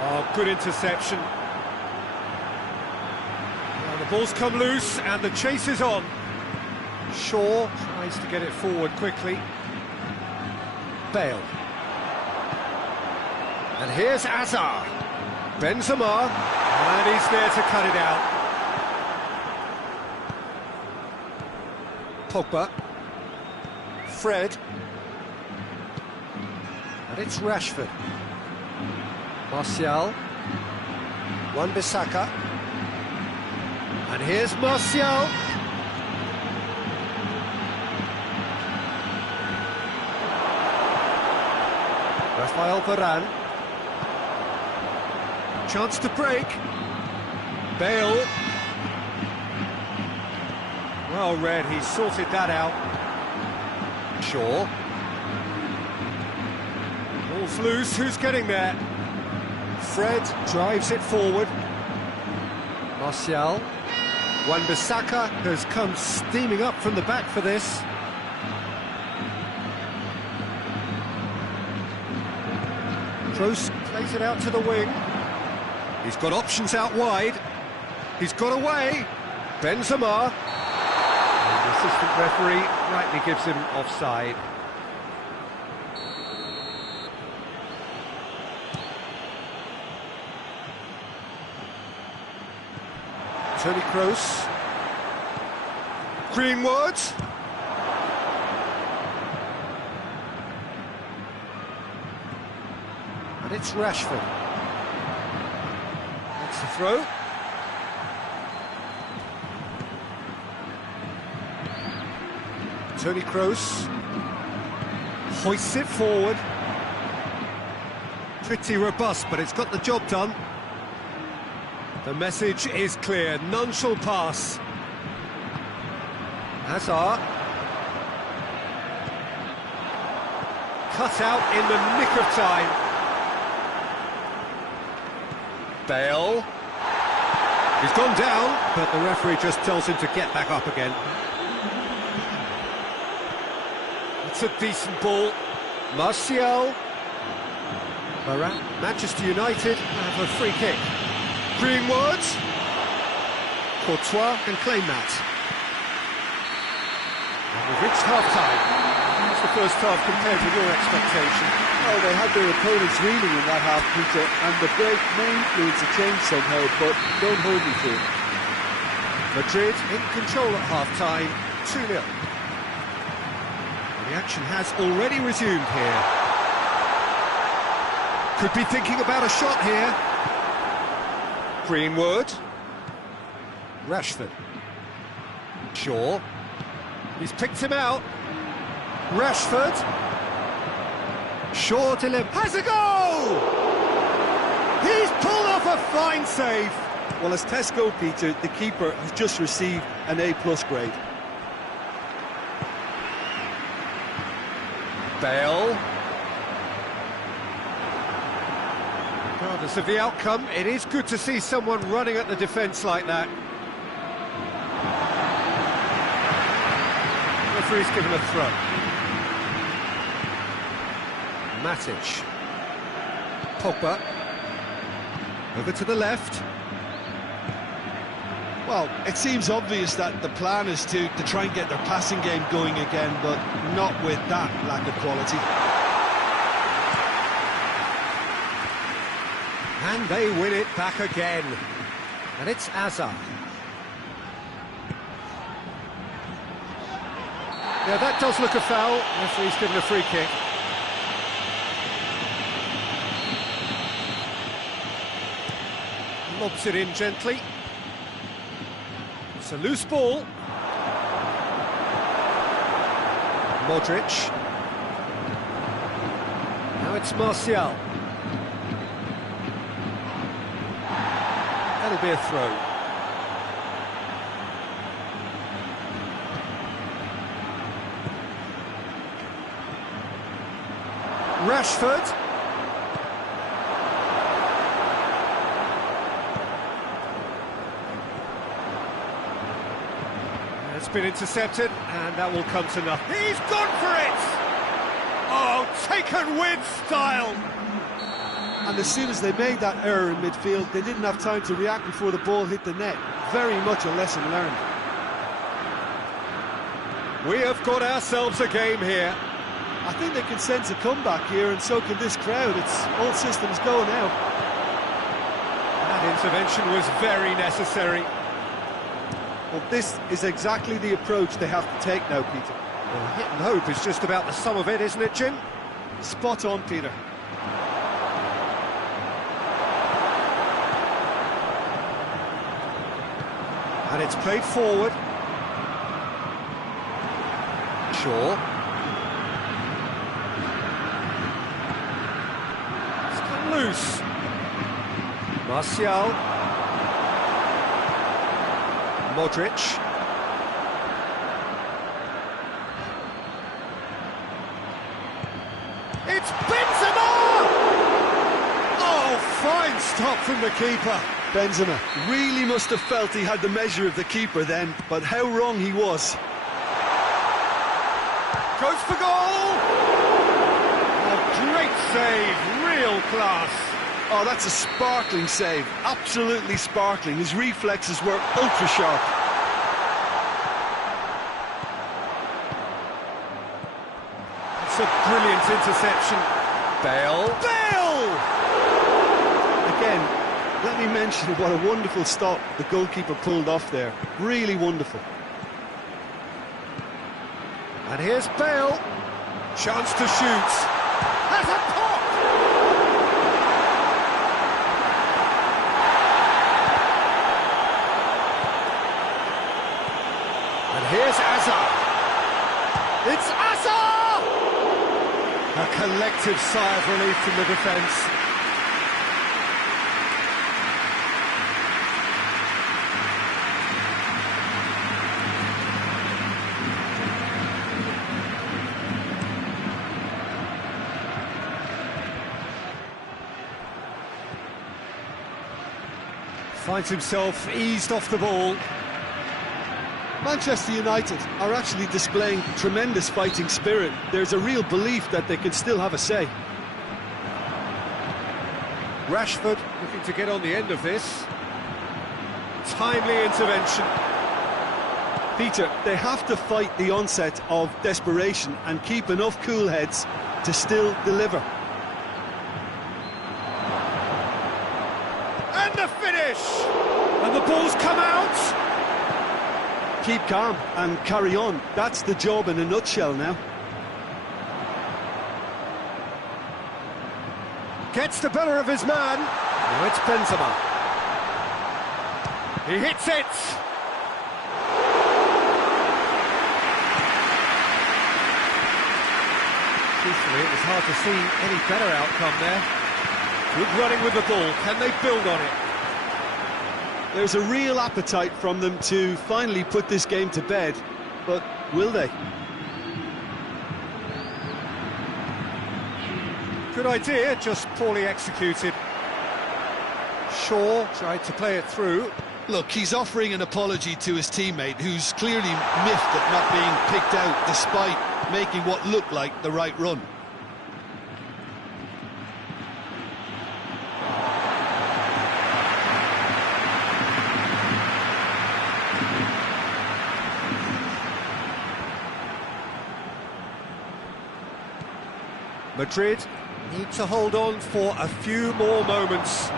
Oh, good interception. Well, the ball's come loose and the chase is on. Shaw tries to get it forward quickly. Bale. And here's Hazard. Benzema. And he's there to cut it out. Pogba. Fred. And it's Rashford. Martial. Wan-Bissaka. And here's Martial. Rafael Varane. Chance to break. Bale. Well read, he sorted that out. Shaw. Ball's loose, who's getting there? Fred drives it forward. Martial. Wan-Bissaka has come steaming up from the back for this. Kroos plays it out to the wing. He's got options out wide. He's got away. Benzema. And the assistant referee rightly gives him offside. Toni Kroos. Greenwood. And it's Rashford. That's the throw. Toni Kroos hoists it forward. Pretty robust, but it's got the job done. The message is clear, none shall pass. Hazard. Cut out in the nick of time. Bale. He's gone down, but the referee just tells him to get back up again. It's a decent ball. Martial. Manchester United have a free kick. Greenwood. Courtois can claim that. And we've reached half-time. How's the first half compared with your expectation? Well, they had their opponents reeling in that half, Peter, and the break may influence a change somehow, but don't hold me to it. Madrid in control at half-time, 2-0. The action has already resumed here. Could be thinking about a shot here. Greenwood. Rashford. Shaw. He's picked him out. Rashford. Shaw delivers. Has a goal! He's pulled off a fine save. Well, as Tesco, Peter, the keeper has just received an A+ grade. Bale. Regardless of the outcome, it is good to see someone running at the defence like that. Referee's given a throw. Matic. Pogba. Over to the left. Well, it seems obvious that the plan is to try and get their passing game going again, but not with that lack of quality. And they win it back again. And it's Hazard. Yeah, that does look a foul. Referee's given a free kick. Lobs it in gently. It's a loose ball. Modric. Now it's Martial. That'll be a throw. Rashford. It's been intercepted, and that will come to nothing. He's gone for it! Oh, taken with style! And as soon as they made that error in midfield, they didn't have time to react before the ball hit the net. Very much a lesson learned. We have got ourselves a game here. I think they can sense a comeback here, and so can this crowd. It's all systems go now. That intervention was very necessary. Well, this is exactly the approach they have to take now, Peter. Well, hit and hope is just about the sum of it, isn't it, Jim? Spot on, Peter. And it's played forward. Shaw. It's come loose. Martial. Modric. It's Benzema! Oh, fine stop from the keeper. Benzema really must have felt he had the measure of the keeper then, but how wrong he was. Goes for goal! Oh, great save, real class. Oh, that's a sparkling save, absolutely sparkling. His reflexes were ultra sharp. It's a brilliant interception. Bale. Again, let me mention what a wonderful stop the goalkeeper pulled off there. Really wonderful. And here's Bale. Chance to shoot. Has a pop! And here's Azar. It's Azar! A collective sigh of relief from the defence. Finds himself eased off the ball. Manchester United are actually displaying tremendous fighting spirit. There's a real belief that they can still have a say. Rashford looking to get on the end of this. Timely intervention. Peter, they have to fight the onset of desperation and keep enough cool heads to still deliver. And the finish! And the ball's come out! Keep calm and carry on. That's the job in a nutshell now. Gets the better of his man. Now it's Benzema. He hits it! Truthfully, it was hard to see any better outcome there. Good running with the ball. Can they build on it? There's a real appetite from them to finally put this game to bed, but will they? Good idea, just poorly executed. Shaw tried to play it through. Look, he's offering an apology to his teammate, who's clearly miffed at not being picked out despite making what looked like the right run. Madrid need to hold on for a few more moments.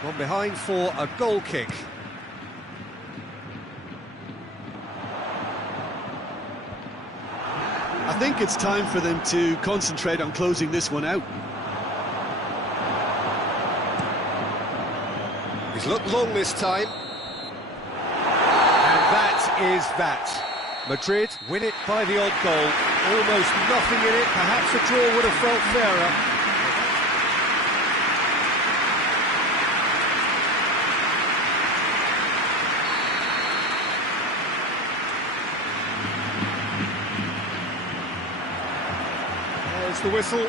Gone behind for a goal kick. I think it's time for them to concentrate on closing this one out. He's looked long this time. And that is that. Madrid win it by the odd goal. Almost nothing in it. Perhaps a draw would have felt fairer. the whistle.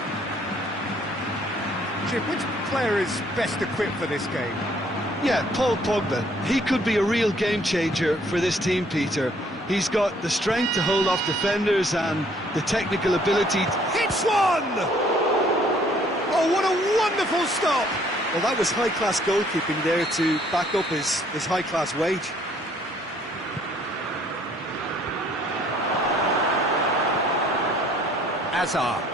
Jim, which player is best equipped for this game? Yeah, Paul Pogba. He could be a real game changer for this team, Peter. He's got the strength to hold off defenders and the technical ability. Hits one! Oh, what a wonderful stop! Well, that was high-class goalkeeping there to back up his high-class wage. Hazard.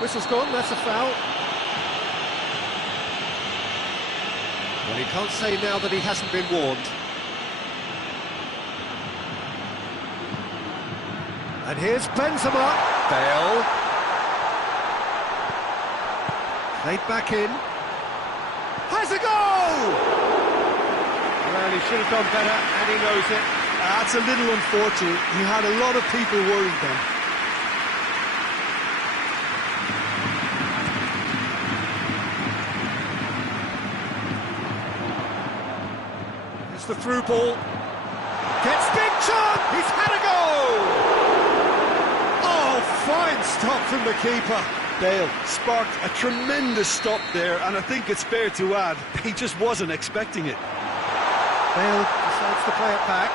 Whistle's gone, that's a foul. Well, he can't say now that he hasn't been warned. And here's Benzema. Bale. Played back in. Has a goal! Well, he should have done better, and he knows it. That's a little unfortunate. He had a lot of people worried then. It's the through ball. Gets big chance! He's had a goal! Oh, fine stop from the keeper. Bale sparked a tremendous stop there, and I think it's fair to add, he just wasn't expecting it. Bale decides to play it back.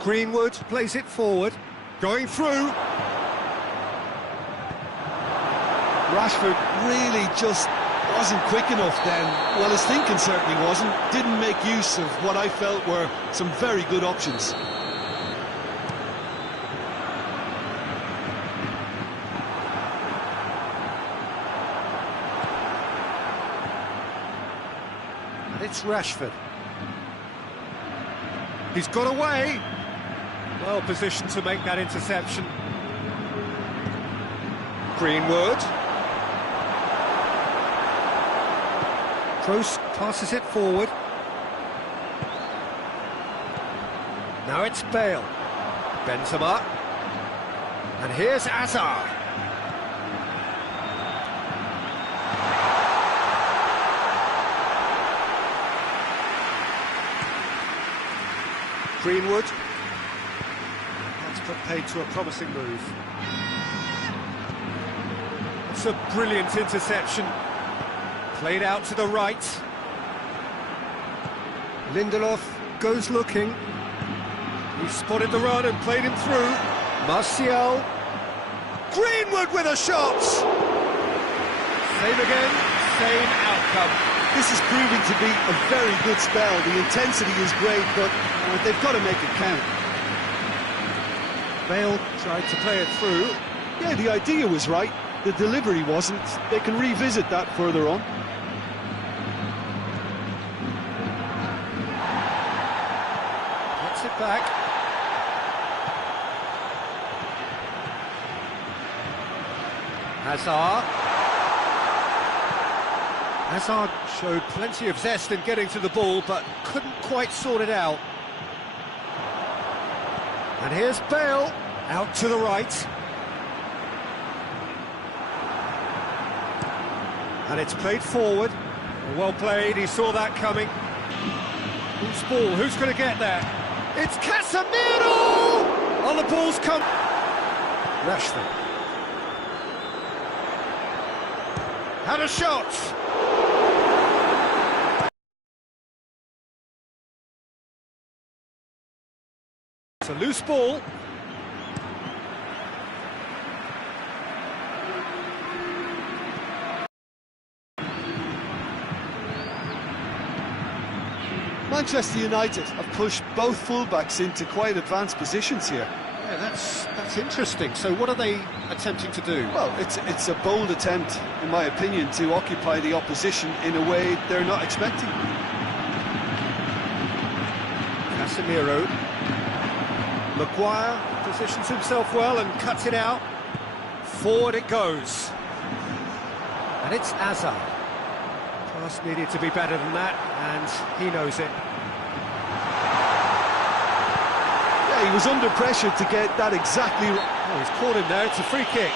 Greenwood plays it forward. Going through. Rashford really just wasn't quick enough then. Well, his thinking certainly wasn't. Didn't make use of what I felt were some very good options. And it's Rashford. He's got away. Well positioned to make that interception. Greenwood. Kroos passes it forward. Now it's Bale. Benzema. And here's Hazard. Greenwood. That's put paid to a promising move. It's a brilliant interception. Played out to the right. Lindelof goes looking. He spotted the run and played him through. Martial. Greenwood with a shot! Same again, same outcome. This is proving to be a very good spell. The intensity is great, but they've got to make it count. Bale tried to play it through. Yeah, the idea was right. The delivery wasn't. They can revisit that further on. Gets it back. Hazard showed plenty of zest in getting to the ball, but couldn't quite sort it out. And here's Bale, out to the right. And it's played forward. Well played, he saw that coming. Who's ball? Who's going to get there? It's Casemiro! Oh, the ball's come. Rashford. Had a shot! It's a loose ball. Manchester United have pushed both fullbacks into quite advanced positions here. Yeah, that's interesting. So what are they attempting to do? Well, it's a bold attempt, in my opinion, to occupy the opposition in a way they're not expecting. Casemiro. Maguire positions himself well and cuts it out. Forward it goes. And it's Hazard. Pass needed to be better than that, and he knows it. Yeah, he was under pressure to get that exactly right. Oh, he's caught him there, it's a free kick.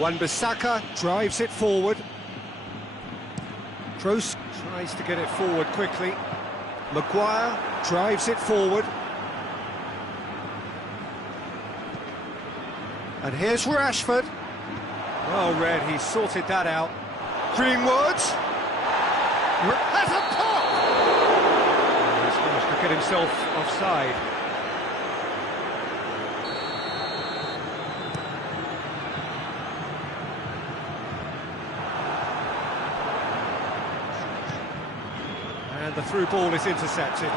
Wan-Bissaka drives it forward. Kroos tries to get it forward quickly. Maguire drives it forward. And here's Rashford. Well read, he sorted that out. Greenwood has a pop! He's managed to get himself offside. And the through ball is intercepted.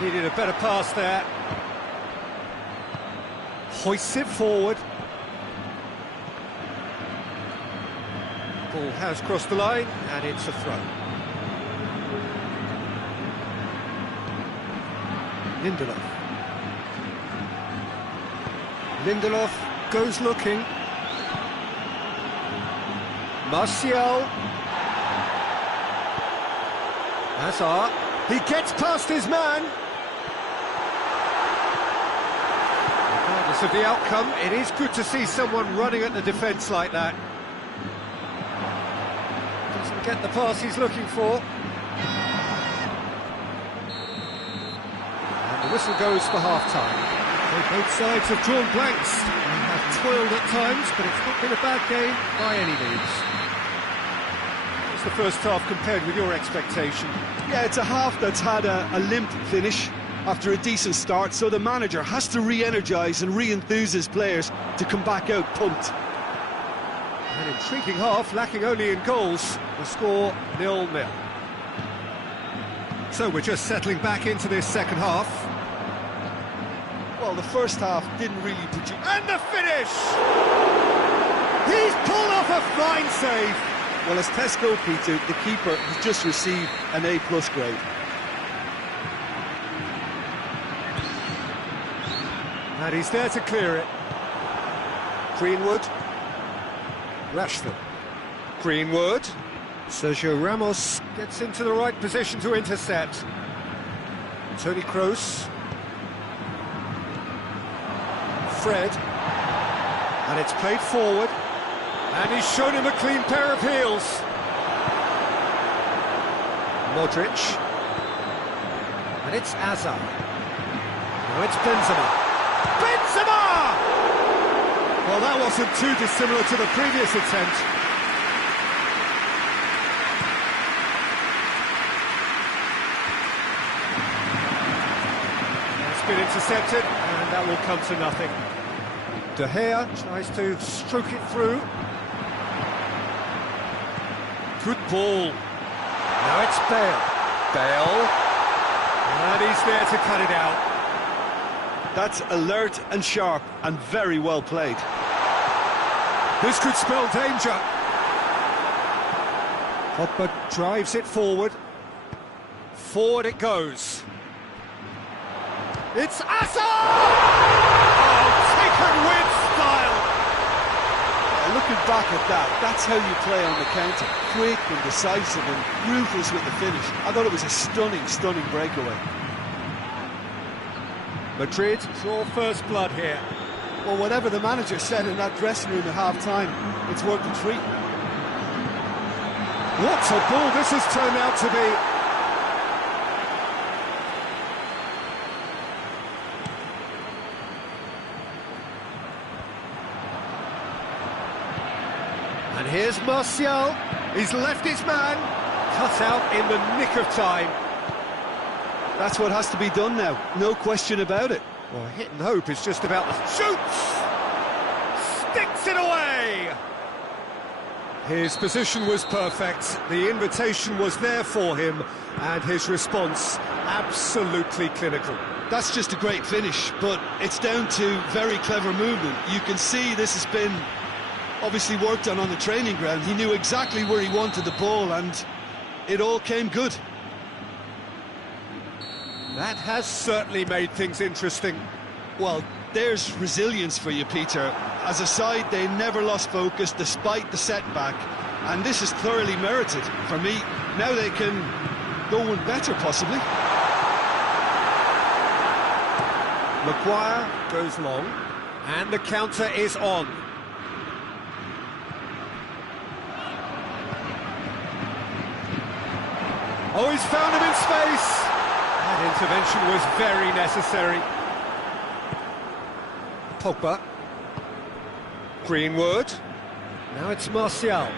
Needed a better pass there. Hoists it forward. Ball has crossed the line, and it's a throw. Lindelof goes looking. Martial. Hazard. He gets past his man. Regardless of the outcome, it is good to see someone running at the defence like that. Doesn't get the pass he's looking for. And the whistle goes for half-time. Both sides have drawn blanks and have toiled at times, but it's not been a bad game by any means. What's the first half compared with your expectation? Yeah, it's a half that's had a limp finish after a decent start, so the manager has to re-energise and re-enthuse his players to come back out pumped. An intriguing half, lacking only in goals. The score 0-0. So we're just settling back into this second half. Well, the first half didn't really produce... And the finish! He's pulled off a fine save! Well, as Tesco, Peter, the keeper has just received an A+ grade. And he's there to clear it. Greenwood. Rashford. Greenwood. Sergio Ramos gets into the right position to intercept. Toni Kroos. Fred. And it's played forward. And he's shown him a clean pair of heels. Modric. And it's Hazard. Now it's Benzema. Benzema! Well, that wasn't too dissimilar to the previous attempt. That's been intercepted, and that will come to nothing. De Gea tries to stroke it through. Good ball. Now it's Bale. Bale. And he's there to cut it out. That's alert and sharp and very well played. This could spell danger. Pogba drives it forward. Forward it goes. It's Hazard! Oh, taken with style! Looking back at that, that's how you play on the counter. Quick and decisive and ruthless with the finish. I thought it was a stunning, stunning breakaway. Madrid draw first blood here. Well, whatever the manager said in that dressing room at half-time, it's worth the treat. What a ball this has turned out to be. And here's Martial. He's left his man. Cut out in the nick of time. That's what has to be done now, no question about it. Well, hit and hope is just about the... Shoots! Sticks it away! His position was perfect, the invitation was there for him, and his response absolutely clinical. That's just a great finish, but it's down to very clever movement. You can see this has been obviously worked on the training ground. He knew exactly where he wanted the ball, and it all came good. That has certainly made things interesting. Well, there's resilience for you, Peter. As a side, they never lost focus despite the setback, and this is thoroughly merited. For me, now they can go one better, possibly. Maguire goes long, and the counter is on. Oh, he's found him in space! That intervention was very necessary. Pogba. Greenwood. Now it's Martial.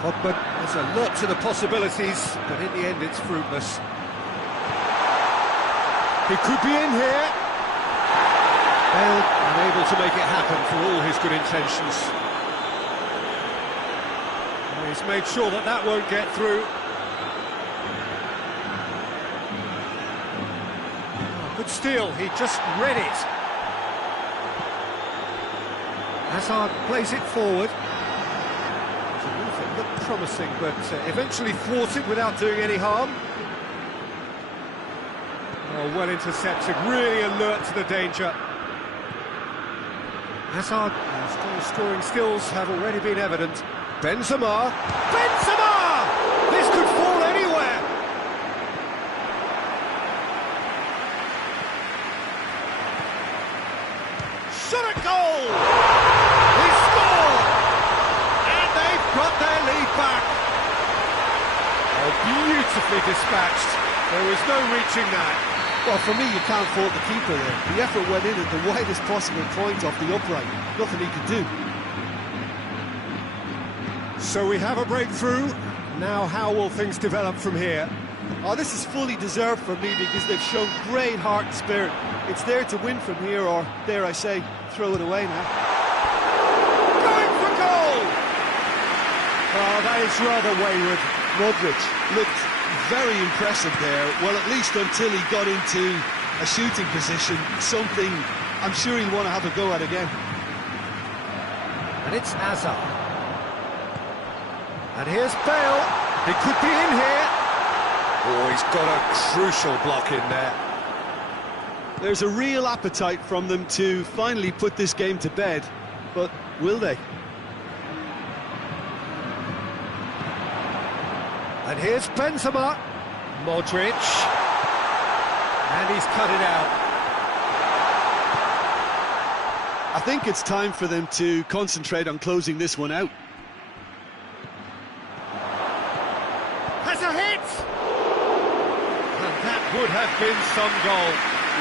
Pogba has alert to the possibilities, but in the end it's fruitless. He could be in here. Bale unable to make it happen for all his good intentions. And he's made sure that that won't get through. Oh, good steal, he just read it. Hazard plays it forward. It's a move that looked promising, but eventually thwarted without doing any harm. Oh, well intercepted, really alert to the danger. Hazard, his goal-scoring skills have already been evident. Benzema! Benzema! This could fall anywhere! Shot at goal! He scored! And they've got their lead back. Oh, beautifully dispatched. There was no reaching that. Well, for me, you can't fault the keeper there. The effort went in at the widest possible point off the upright. Nothing he could do. So we have a breakthrough. Now how will things develop from here? Oh, this is fully deserved for me because they've shown great heart and spirit. It's there to win from here, or, dare I say, throw it away now. Going for goal! Oh, that is rather wayward. Modric looked very impressive there, well, at least until he got into a shooting position, something I'm sure he'll want to have a go at again. And it's Hazard. And here's Bale. He could be in here. Oh, he's got a crucial block in there. There's a real appetite from them to finally put this game to bed, but will they? And here's Benzema. Modric. And he's cut it out. I think it's time for them to concentrate on closing this one out. Has a hit! And that would have been some goal.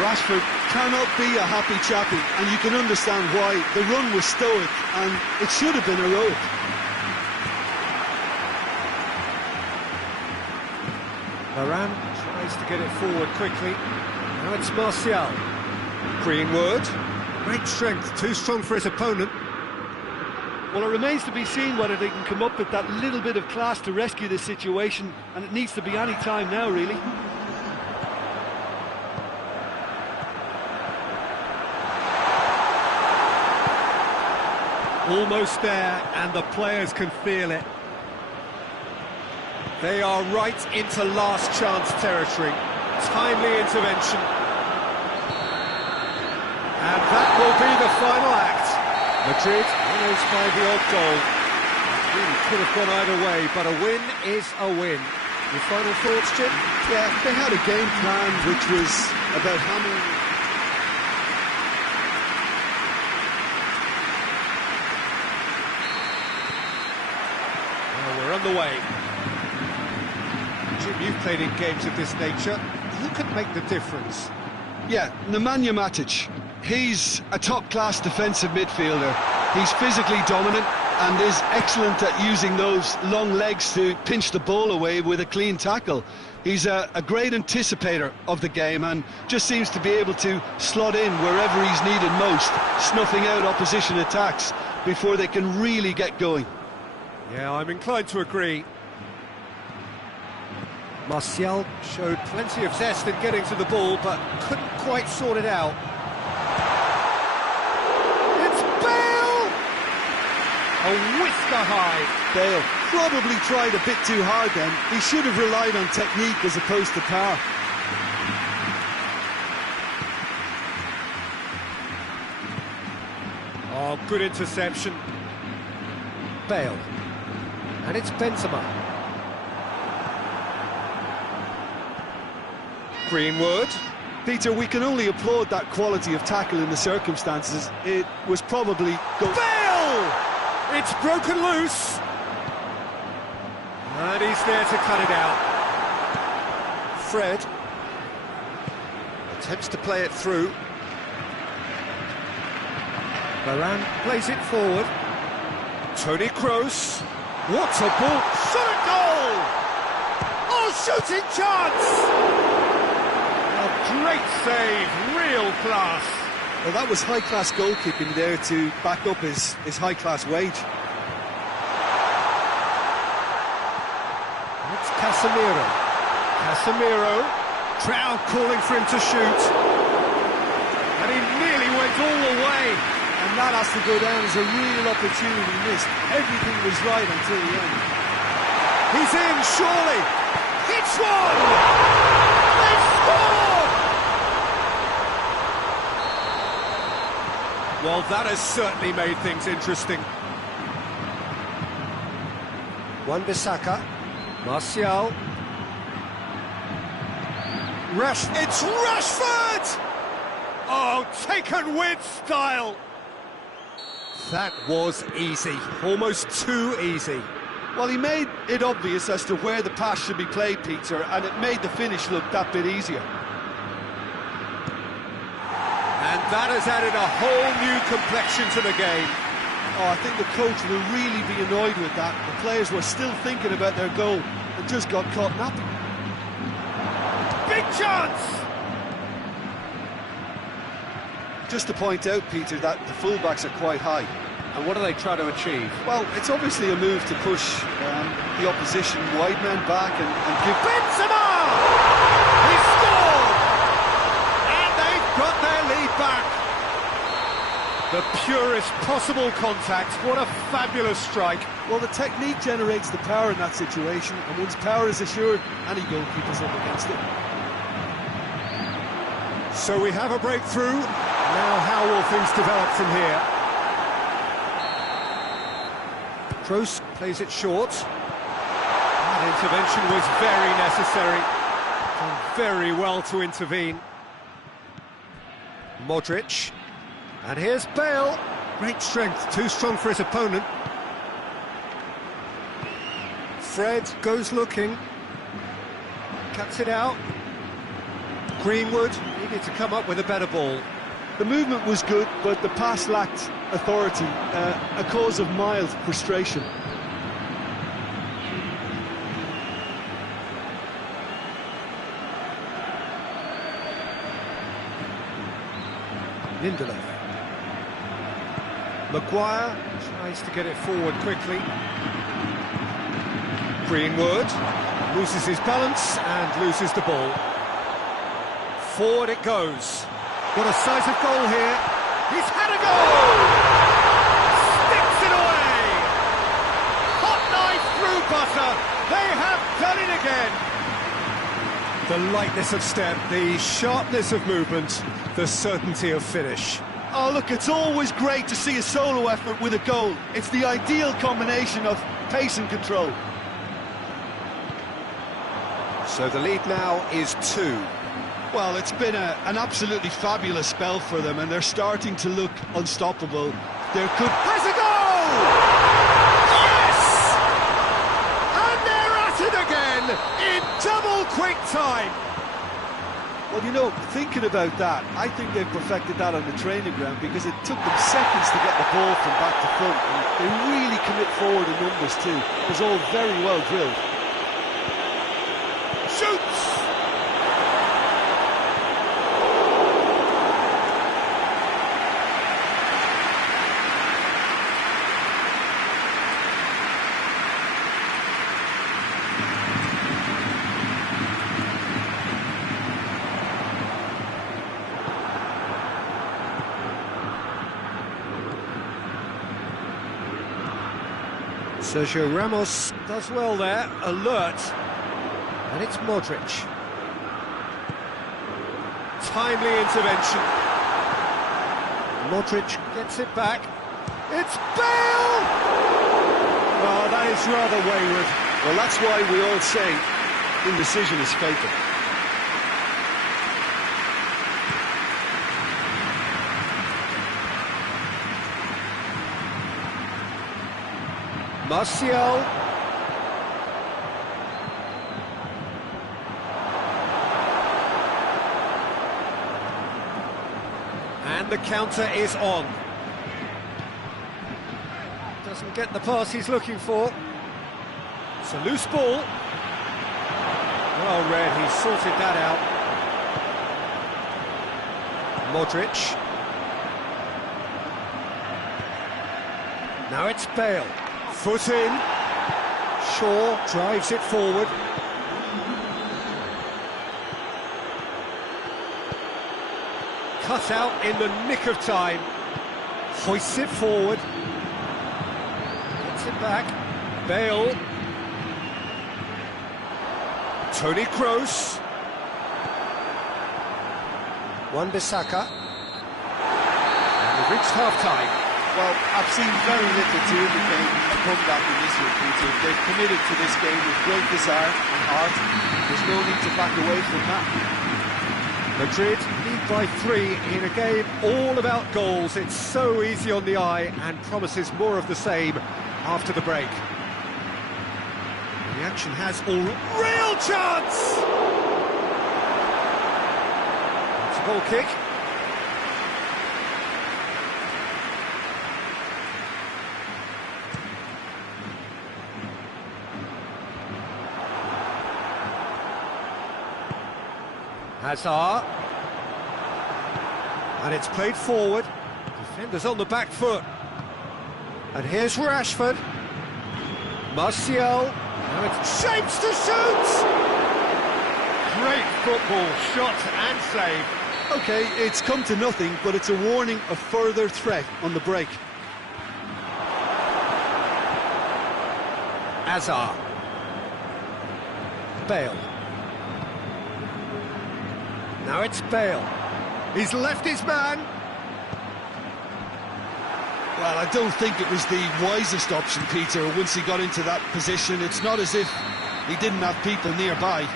Rashford cannot be a happy chappy, and you can understand why. The run was stoic, and it should have been heroic. Varane tries to get it forward quickly. Now it's Martial. Greenwood. Great strength, too strong for his opponent. Well, it remains to be seen whether they can come up with that little bit of class to rescue this situation, and it needs to be any time now, really. Almost there, and the players can feel it. They are right into last chance territory. Timely intervention. And that will be the final act. Madrid winners by the odd goal. It really could have gone either way, but a win is a win. Your final thoughts, Jim? Yeah, they had a game plan which was about hammering. Well, we're on the way. Jim, you've played in games of this nature. Who can make the difference? Yeah, Nemanja Matic. He's a top-class defensive midfielder. He's physically dominant and is excellent at using those long legs to pinch the ball away with a clean tackle. He's a great anticipator of the game and just seems to be able to slot in wherever he's needed most, snuffing out opposition attacks before they can really get going. Yeah, I'm inclined to agree. Martial showed plenty of zest in getting to the ball, but couldn't quite sort it out. It's Bale! A whisker high. Bale probably tried a bit too hard then. He should have relied on technique as opposed to power. Oh, good interception. Bale. And it's Benzema. Greenwood. Peter, we can only applaud that quality of tackle in the circumstances. It was probably... Bale! It's broken loose. And he's there to cut it out. Fred attempts to play it through. Varane plays it forward. Toni Kroos. What a ball! Shot a goal! Oh, shooting chance! A great save, real class. Well, that was high-class goalkeeping there to back up his high-class wage. It's Casemiro. Casemiro. Crowd calling for him to shoot. And he nearly went all the way. And that has to go down as a real opportunity missed. Everything was right until the end. He's in, surely. Hits one! They've scored! Well, that has certainly made things interesting. Wan-Bissaka. Martial. It's Rashford! Oh, taken with style! That was easy, almost too easy. Well, he made it obvious as to where the pass should be played, Peter, and it made the finish look that bit easier. And that has added a whole new complexion to the game. Oh, I think the coach will really be annoyed with that. The players were still thinking about their goal and just got caught napping. Big chance! Just to point out, Peter, that the fullbacks are quite high. And what do they try to achieve? Well, it's obviously a move to push the opposition wide men back and give... Benzema! He scored! And they've got their lead back. The purest possible contact. What a fabulous strike. Well, the technique generates the power in that situation, and once power is assured, any goalkeeper's up against it. So we have a breakthrough. Now how will things develop from here? Kroos plays it short. That intervention was very necessary. Done very well to intervene. Modric. And here's Bale. Great strength, too strong for his opponent. Fred goes looking. Cuts it out. Greenwood needed to come up with a better ball. The movement was good, but the pass lacked authority, a cause of mild frustration. Lindelof. Maguire tries to get it forward quickly. Greenwood loses his balance and loses the ball. Forward it goes. What a sight of goal here. He's had a goal! Sticks it away! Hot knife through butter. They have done it again. The lightness of step, the sharpness of movement, the certainty of finish. Oh, look, it's always great to see a solo effort with a goal. It's the ideal combination of pace and control. So the lead now is 2. Well, it's been an absolutely fabulous spell for them, and they're starting to look unstoppable. There could... Has a goal! Yes! And they're at it again in double quick time. Well, you know, thinking about that, I think they've perfected that on the training ground because it took them seconds to get the ball from back to front. And they really commit forward in numbers too. It was all very well drilled. Shoots! Sergio Ramos does well there, alert, and it's Modric. Timely intervention. Modric gets it back. It's Bale! Oh, that is rather wayward. Well, that's why we all say indecision is fatal. Martial. And the counter is on. Doesn't get the pass he's looking for. It's a loose ball. Well read, he sorted that out. Modric. Now it's Bale. Foot in. Shaw drives it forward. Cut out in the nick of time. Hoists it forward. Gets it back. Bale. Toni Kroos. Wan-Bissaka. And we've reached half-time. Well, I've seen very little to indicate a comeback in this one, Peter. They've committed to this game with great desire and heart. There's no need to back away from that. Madrid lead by 3 in a game all about goals. It's so easy on the eye and promises more of the same after the break. The action has all real chance! It's a goal kick. Hazard. And it's played forward. Defenders on the back foot. And here's Rashford. Martial. Now it's shapes to shoot! Great football, shot and save. OK, it's come to nothing, but it's a warning of further threat on the break. Hazard. Bale. Now it's Bale. He's left his man. Well, I don't think it was the wisest option, Peter, once he got into that position. It's not as if he didn't have people nearby.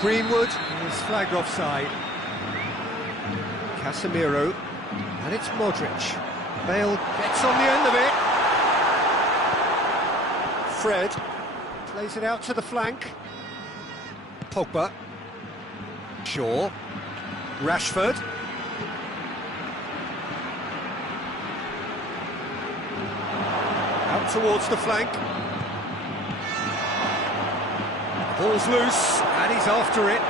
Greenwood is flagged offside. Casemiro. And it's Modric. Bale gets on the end of it. Fred plays it out to the flank. Pogba. Shaw. Rashford. Out towards the flank. Ball's loose, and he's after it.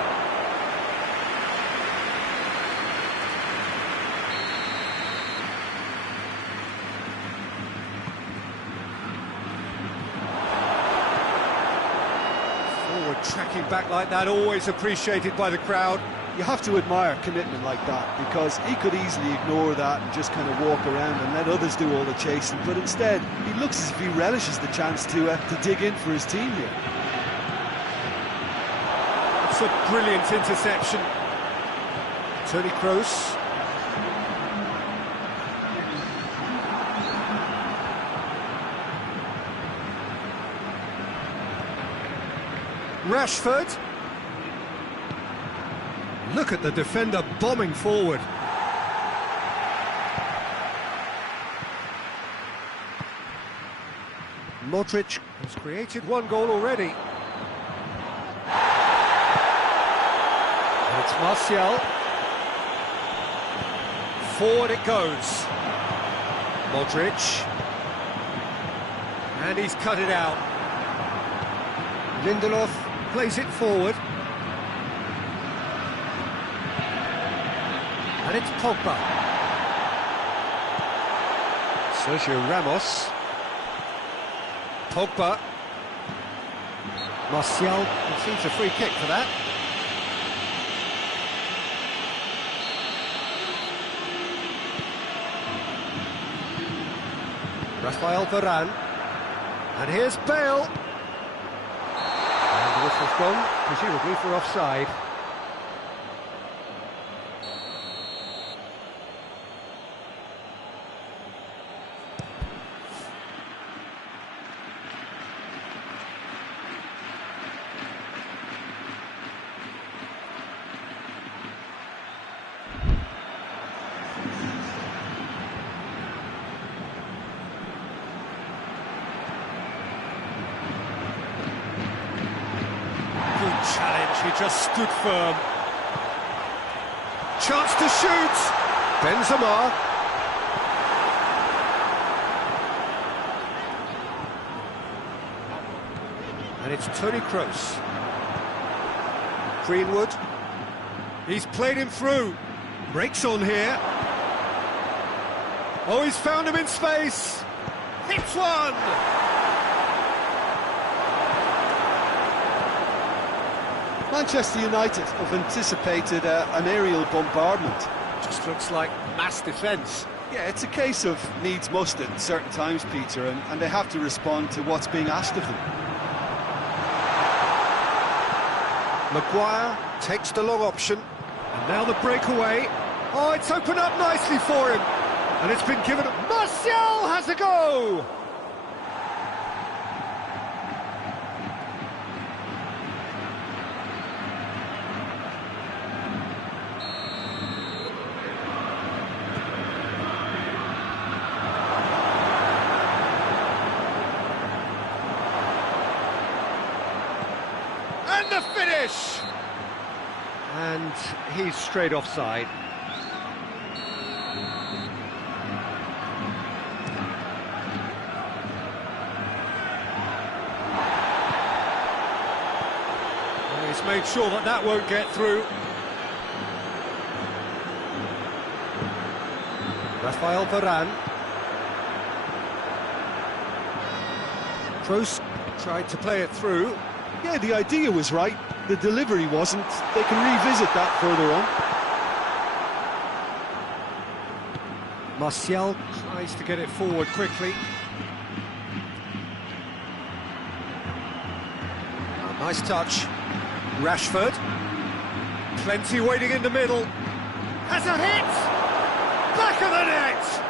Forward tracking back like that, always appreciated by the crowd. You have to admire commitment like that, because he could easily ignore that and just kind of walk around and let others do all the chasing, but instead he looks as if he relishes the chance to dig in for his team here. It's a brilliant interception. Toni Kroos. Rashford. Look at the defender bombing forward. Modric has created one goal already. And it's Martial. Forward it goes. Modric. And he's cut it out. Lindelof plays it forward. And it's Pogba. Sergio Ramos. Pogba. Martial receives a free kick for that. Rafael Varane. And here's Bale. And the whistle's gone, presumably for offside. He just stood firm. Chance to shoot. Benzema. And it's Toni Kroos. Greenwood. He's played him through. Breaks on here. Oh, he's found him in space. Hits one. Manchester United have anticipated an aerial bombardment. Just looks like mass defence. Yeah, it's a case of needs must at certain times, Peter, and they have to respond to what's being asked of them. Maguire takes the long option, and now the breakaway. Oh, it's opened up nicely for him, and it's been given. Martial has a go! And the finish! And he's straight offside. Well, he's made sure that that won't get through. Rafael Varane. Kroos tried to play it through. Yeah, the idea was right, the delivery wasn't. They can revisit that further on. Martial tries to get it forward quickly. Oh, nice touch. Rashford. Plenty waiting in the middle. Has a hit! Back of the net!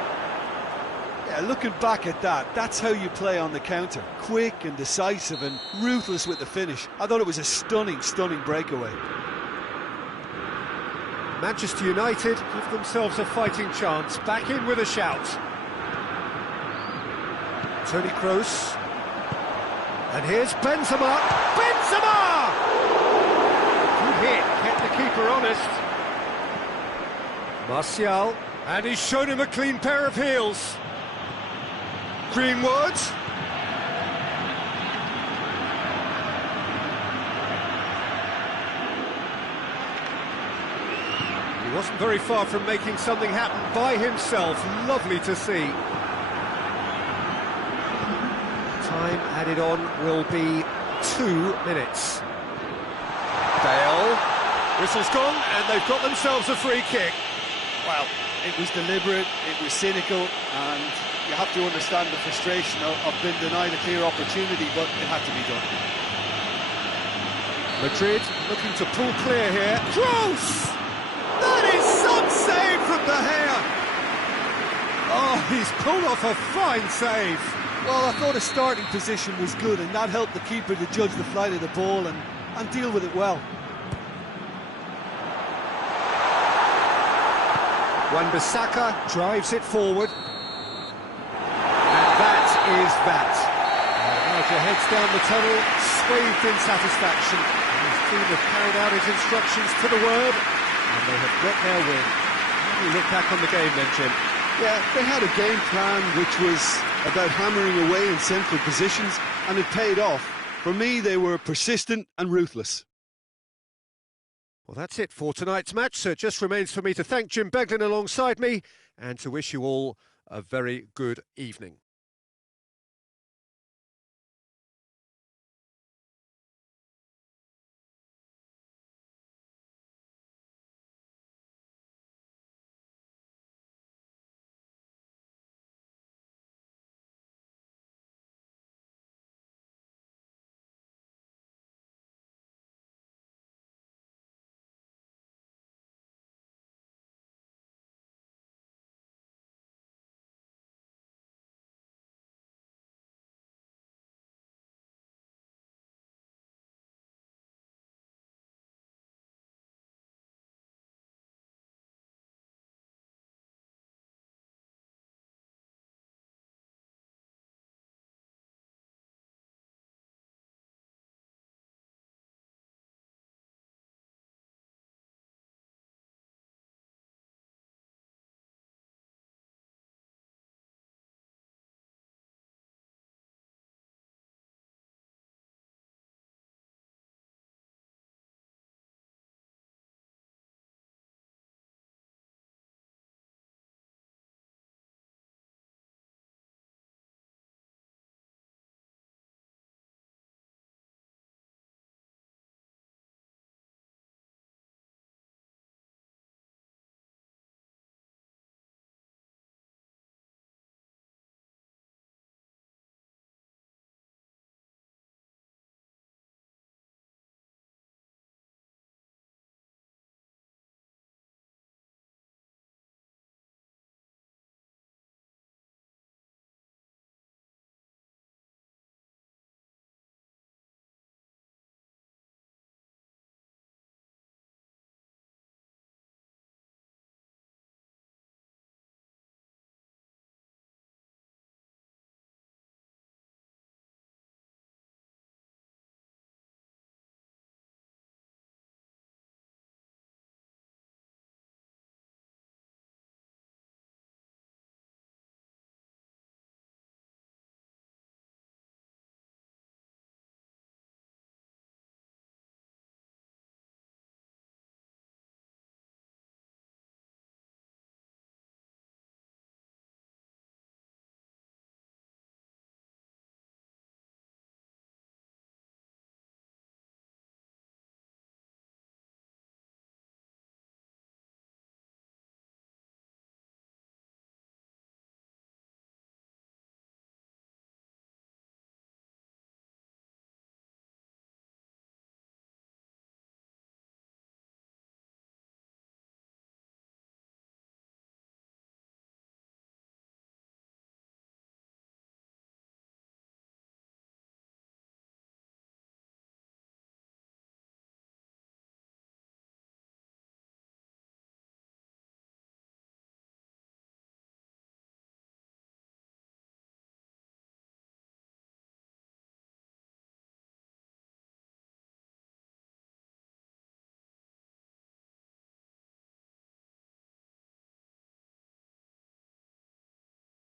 Yeah, looking back at that, that's how you play on the counter. Quick and decisive and ruthless with the finish. I thought it was a stunning, stunning breakaway. Manchester United give themselves a fighting chance. Back in with a shout. Toni Kroos. And here's Benzema. Benzema! Good hit, kept the keeper honest. Martial. And he's shown him a clean pair of heels. Greenwood. He wasn't very far from making something happen by himself. Lovely to see. Time added on will be 2 minutes. Bale. Whistle's gone, and they've got themselves a free kick. Well, it was deliberate, it was cynical, and you have to understand the frustration of being denied a clear opportunity, but it had to be done. Madrid looking to pull clear here. Kroos! That is some save from the hair! Oh, he's pulled off a fine save. Well, I thought his starting position was good, and that helped the keeper to judge the flight of the ball and deal with it well. Wan-Bissaka drives it forward. And that is that. Roger heads down the tunnel, swathed in satisfaction. His team have carried out his instructions to the word, and they have got their win. How do you look back on the game then, Jim? Yeah, they had a game plan which was about hammering away in central positions, and it paid off. For me, they were persistent and ruthless. Well, that's it for tonight's match, so it just remains for me to thank Jim Beglin alongside me and to wish you all a very good evening.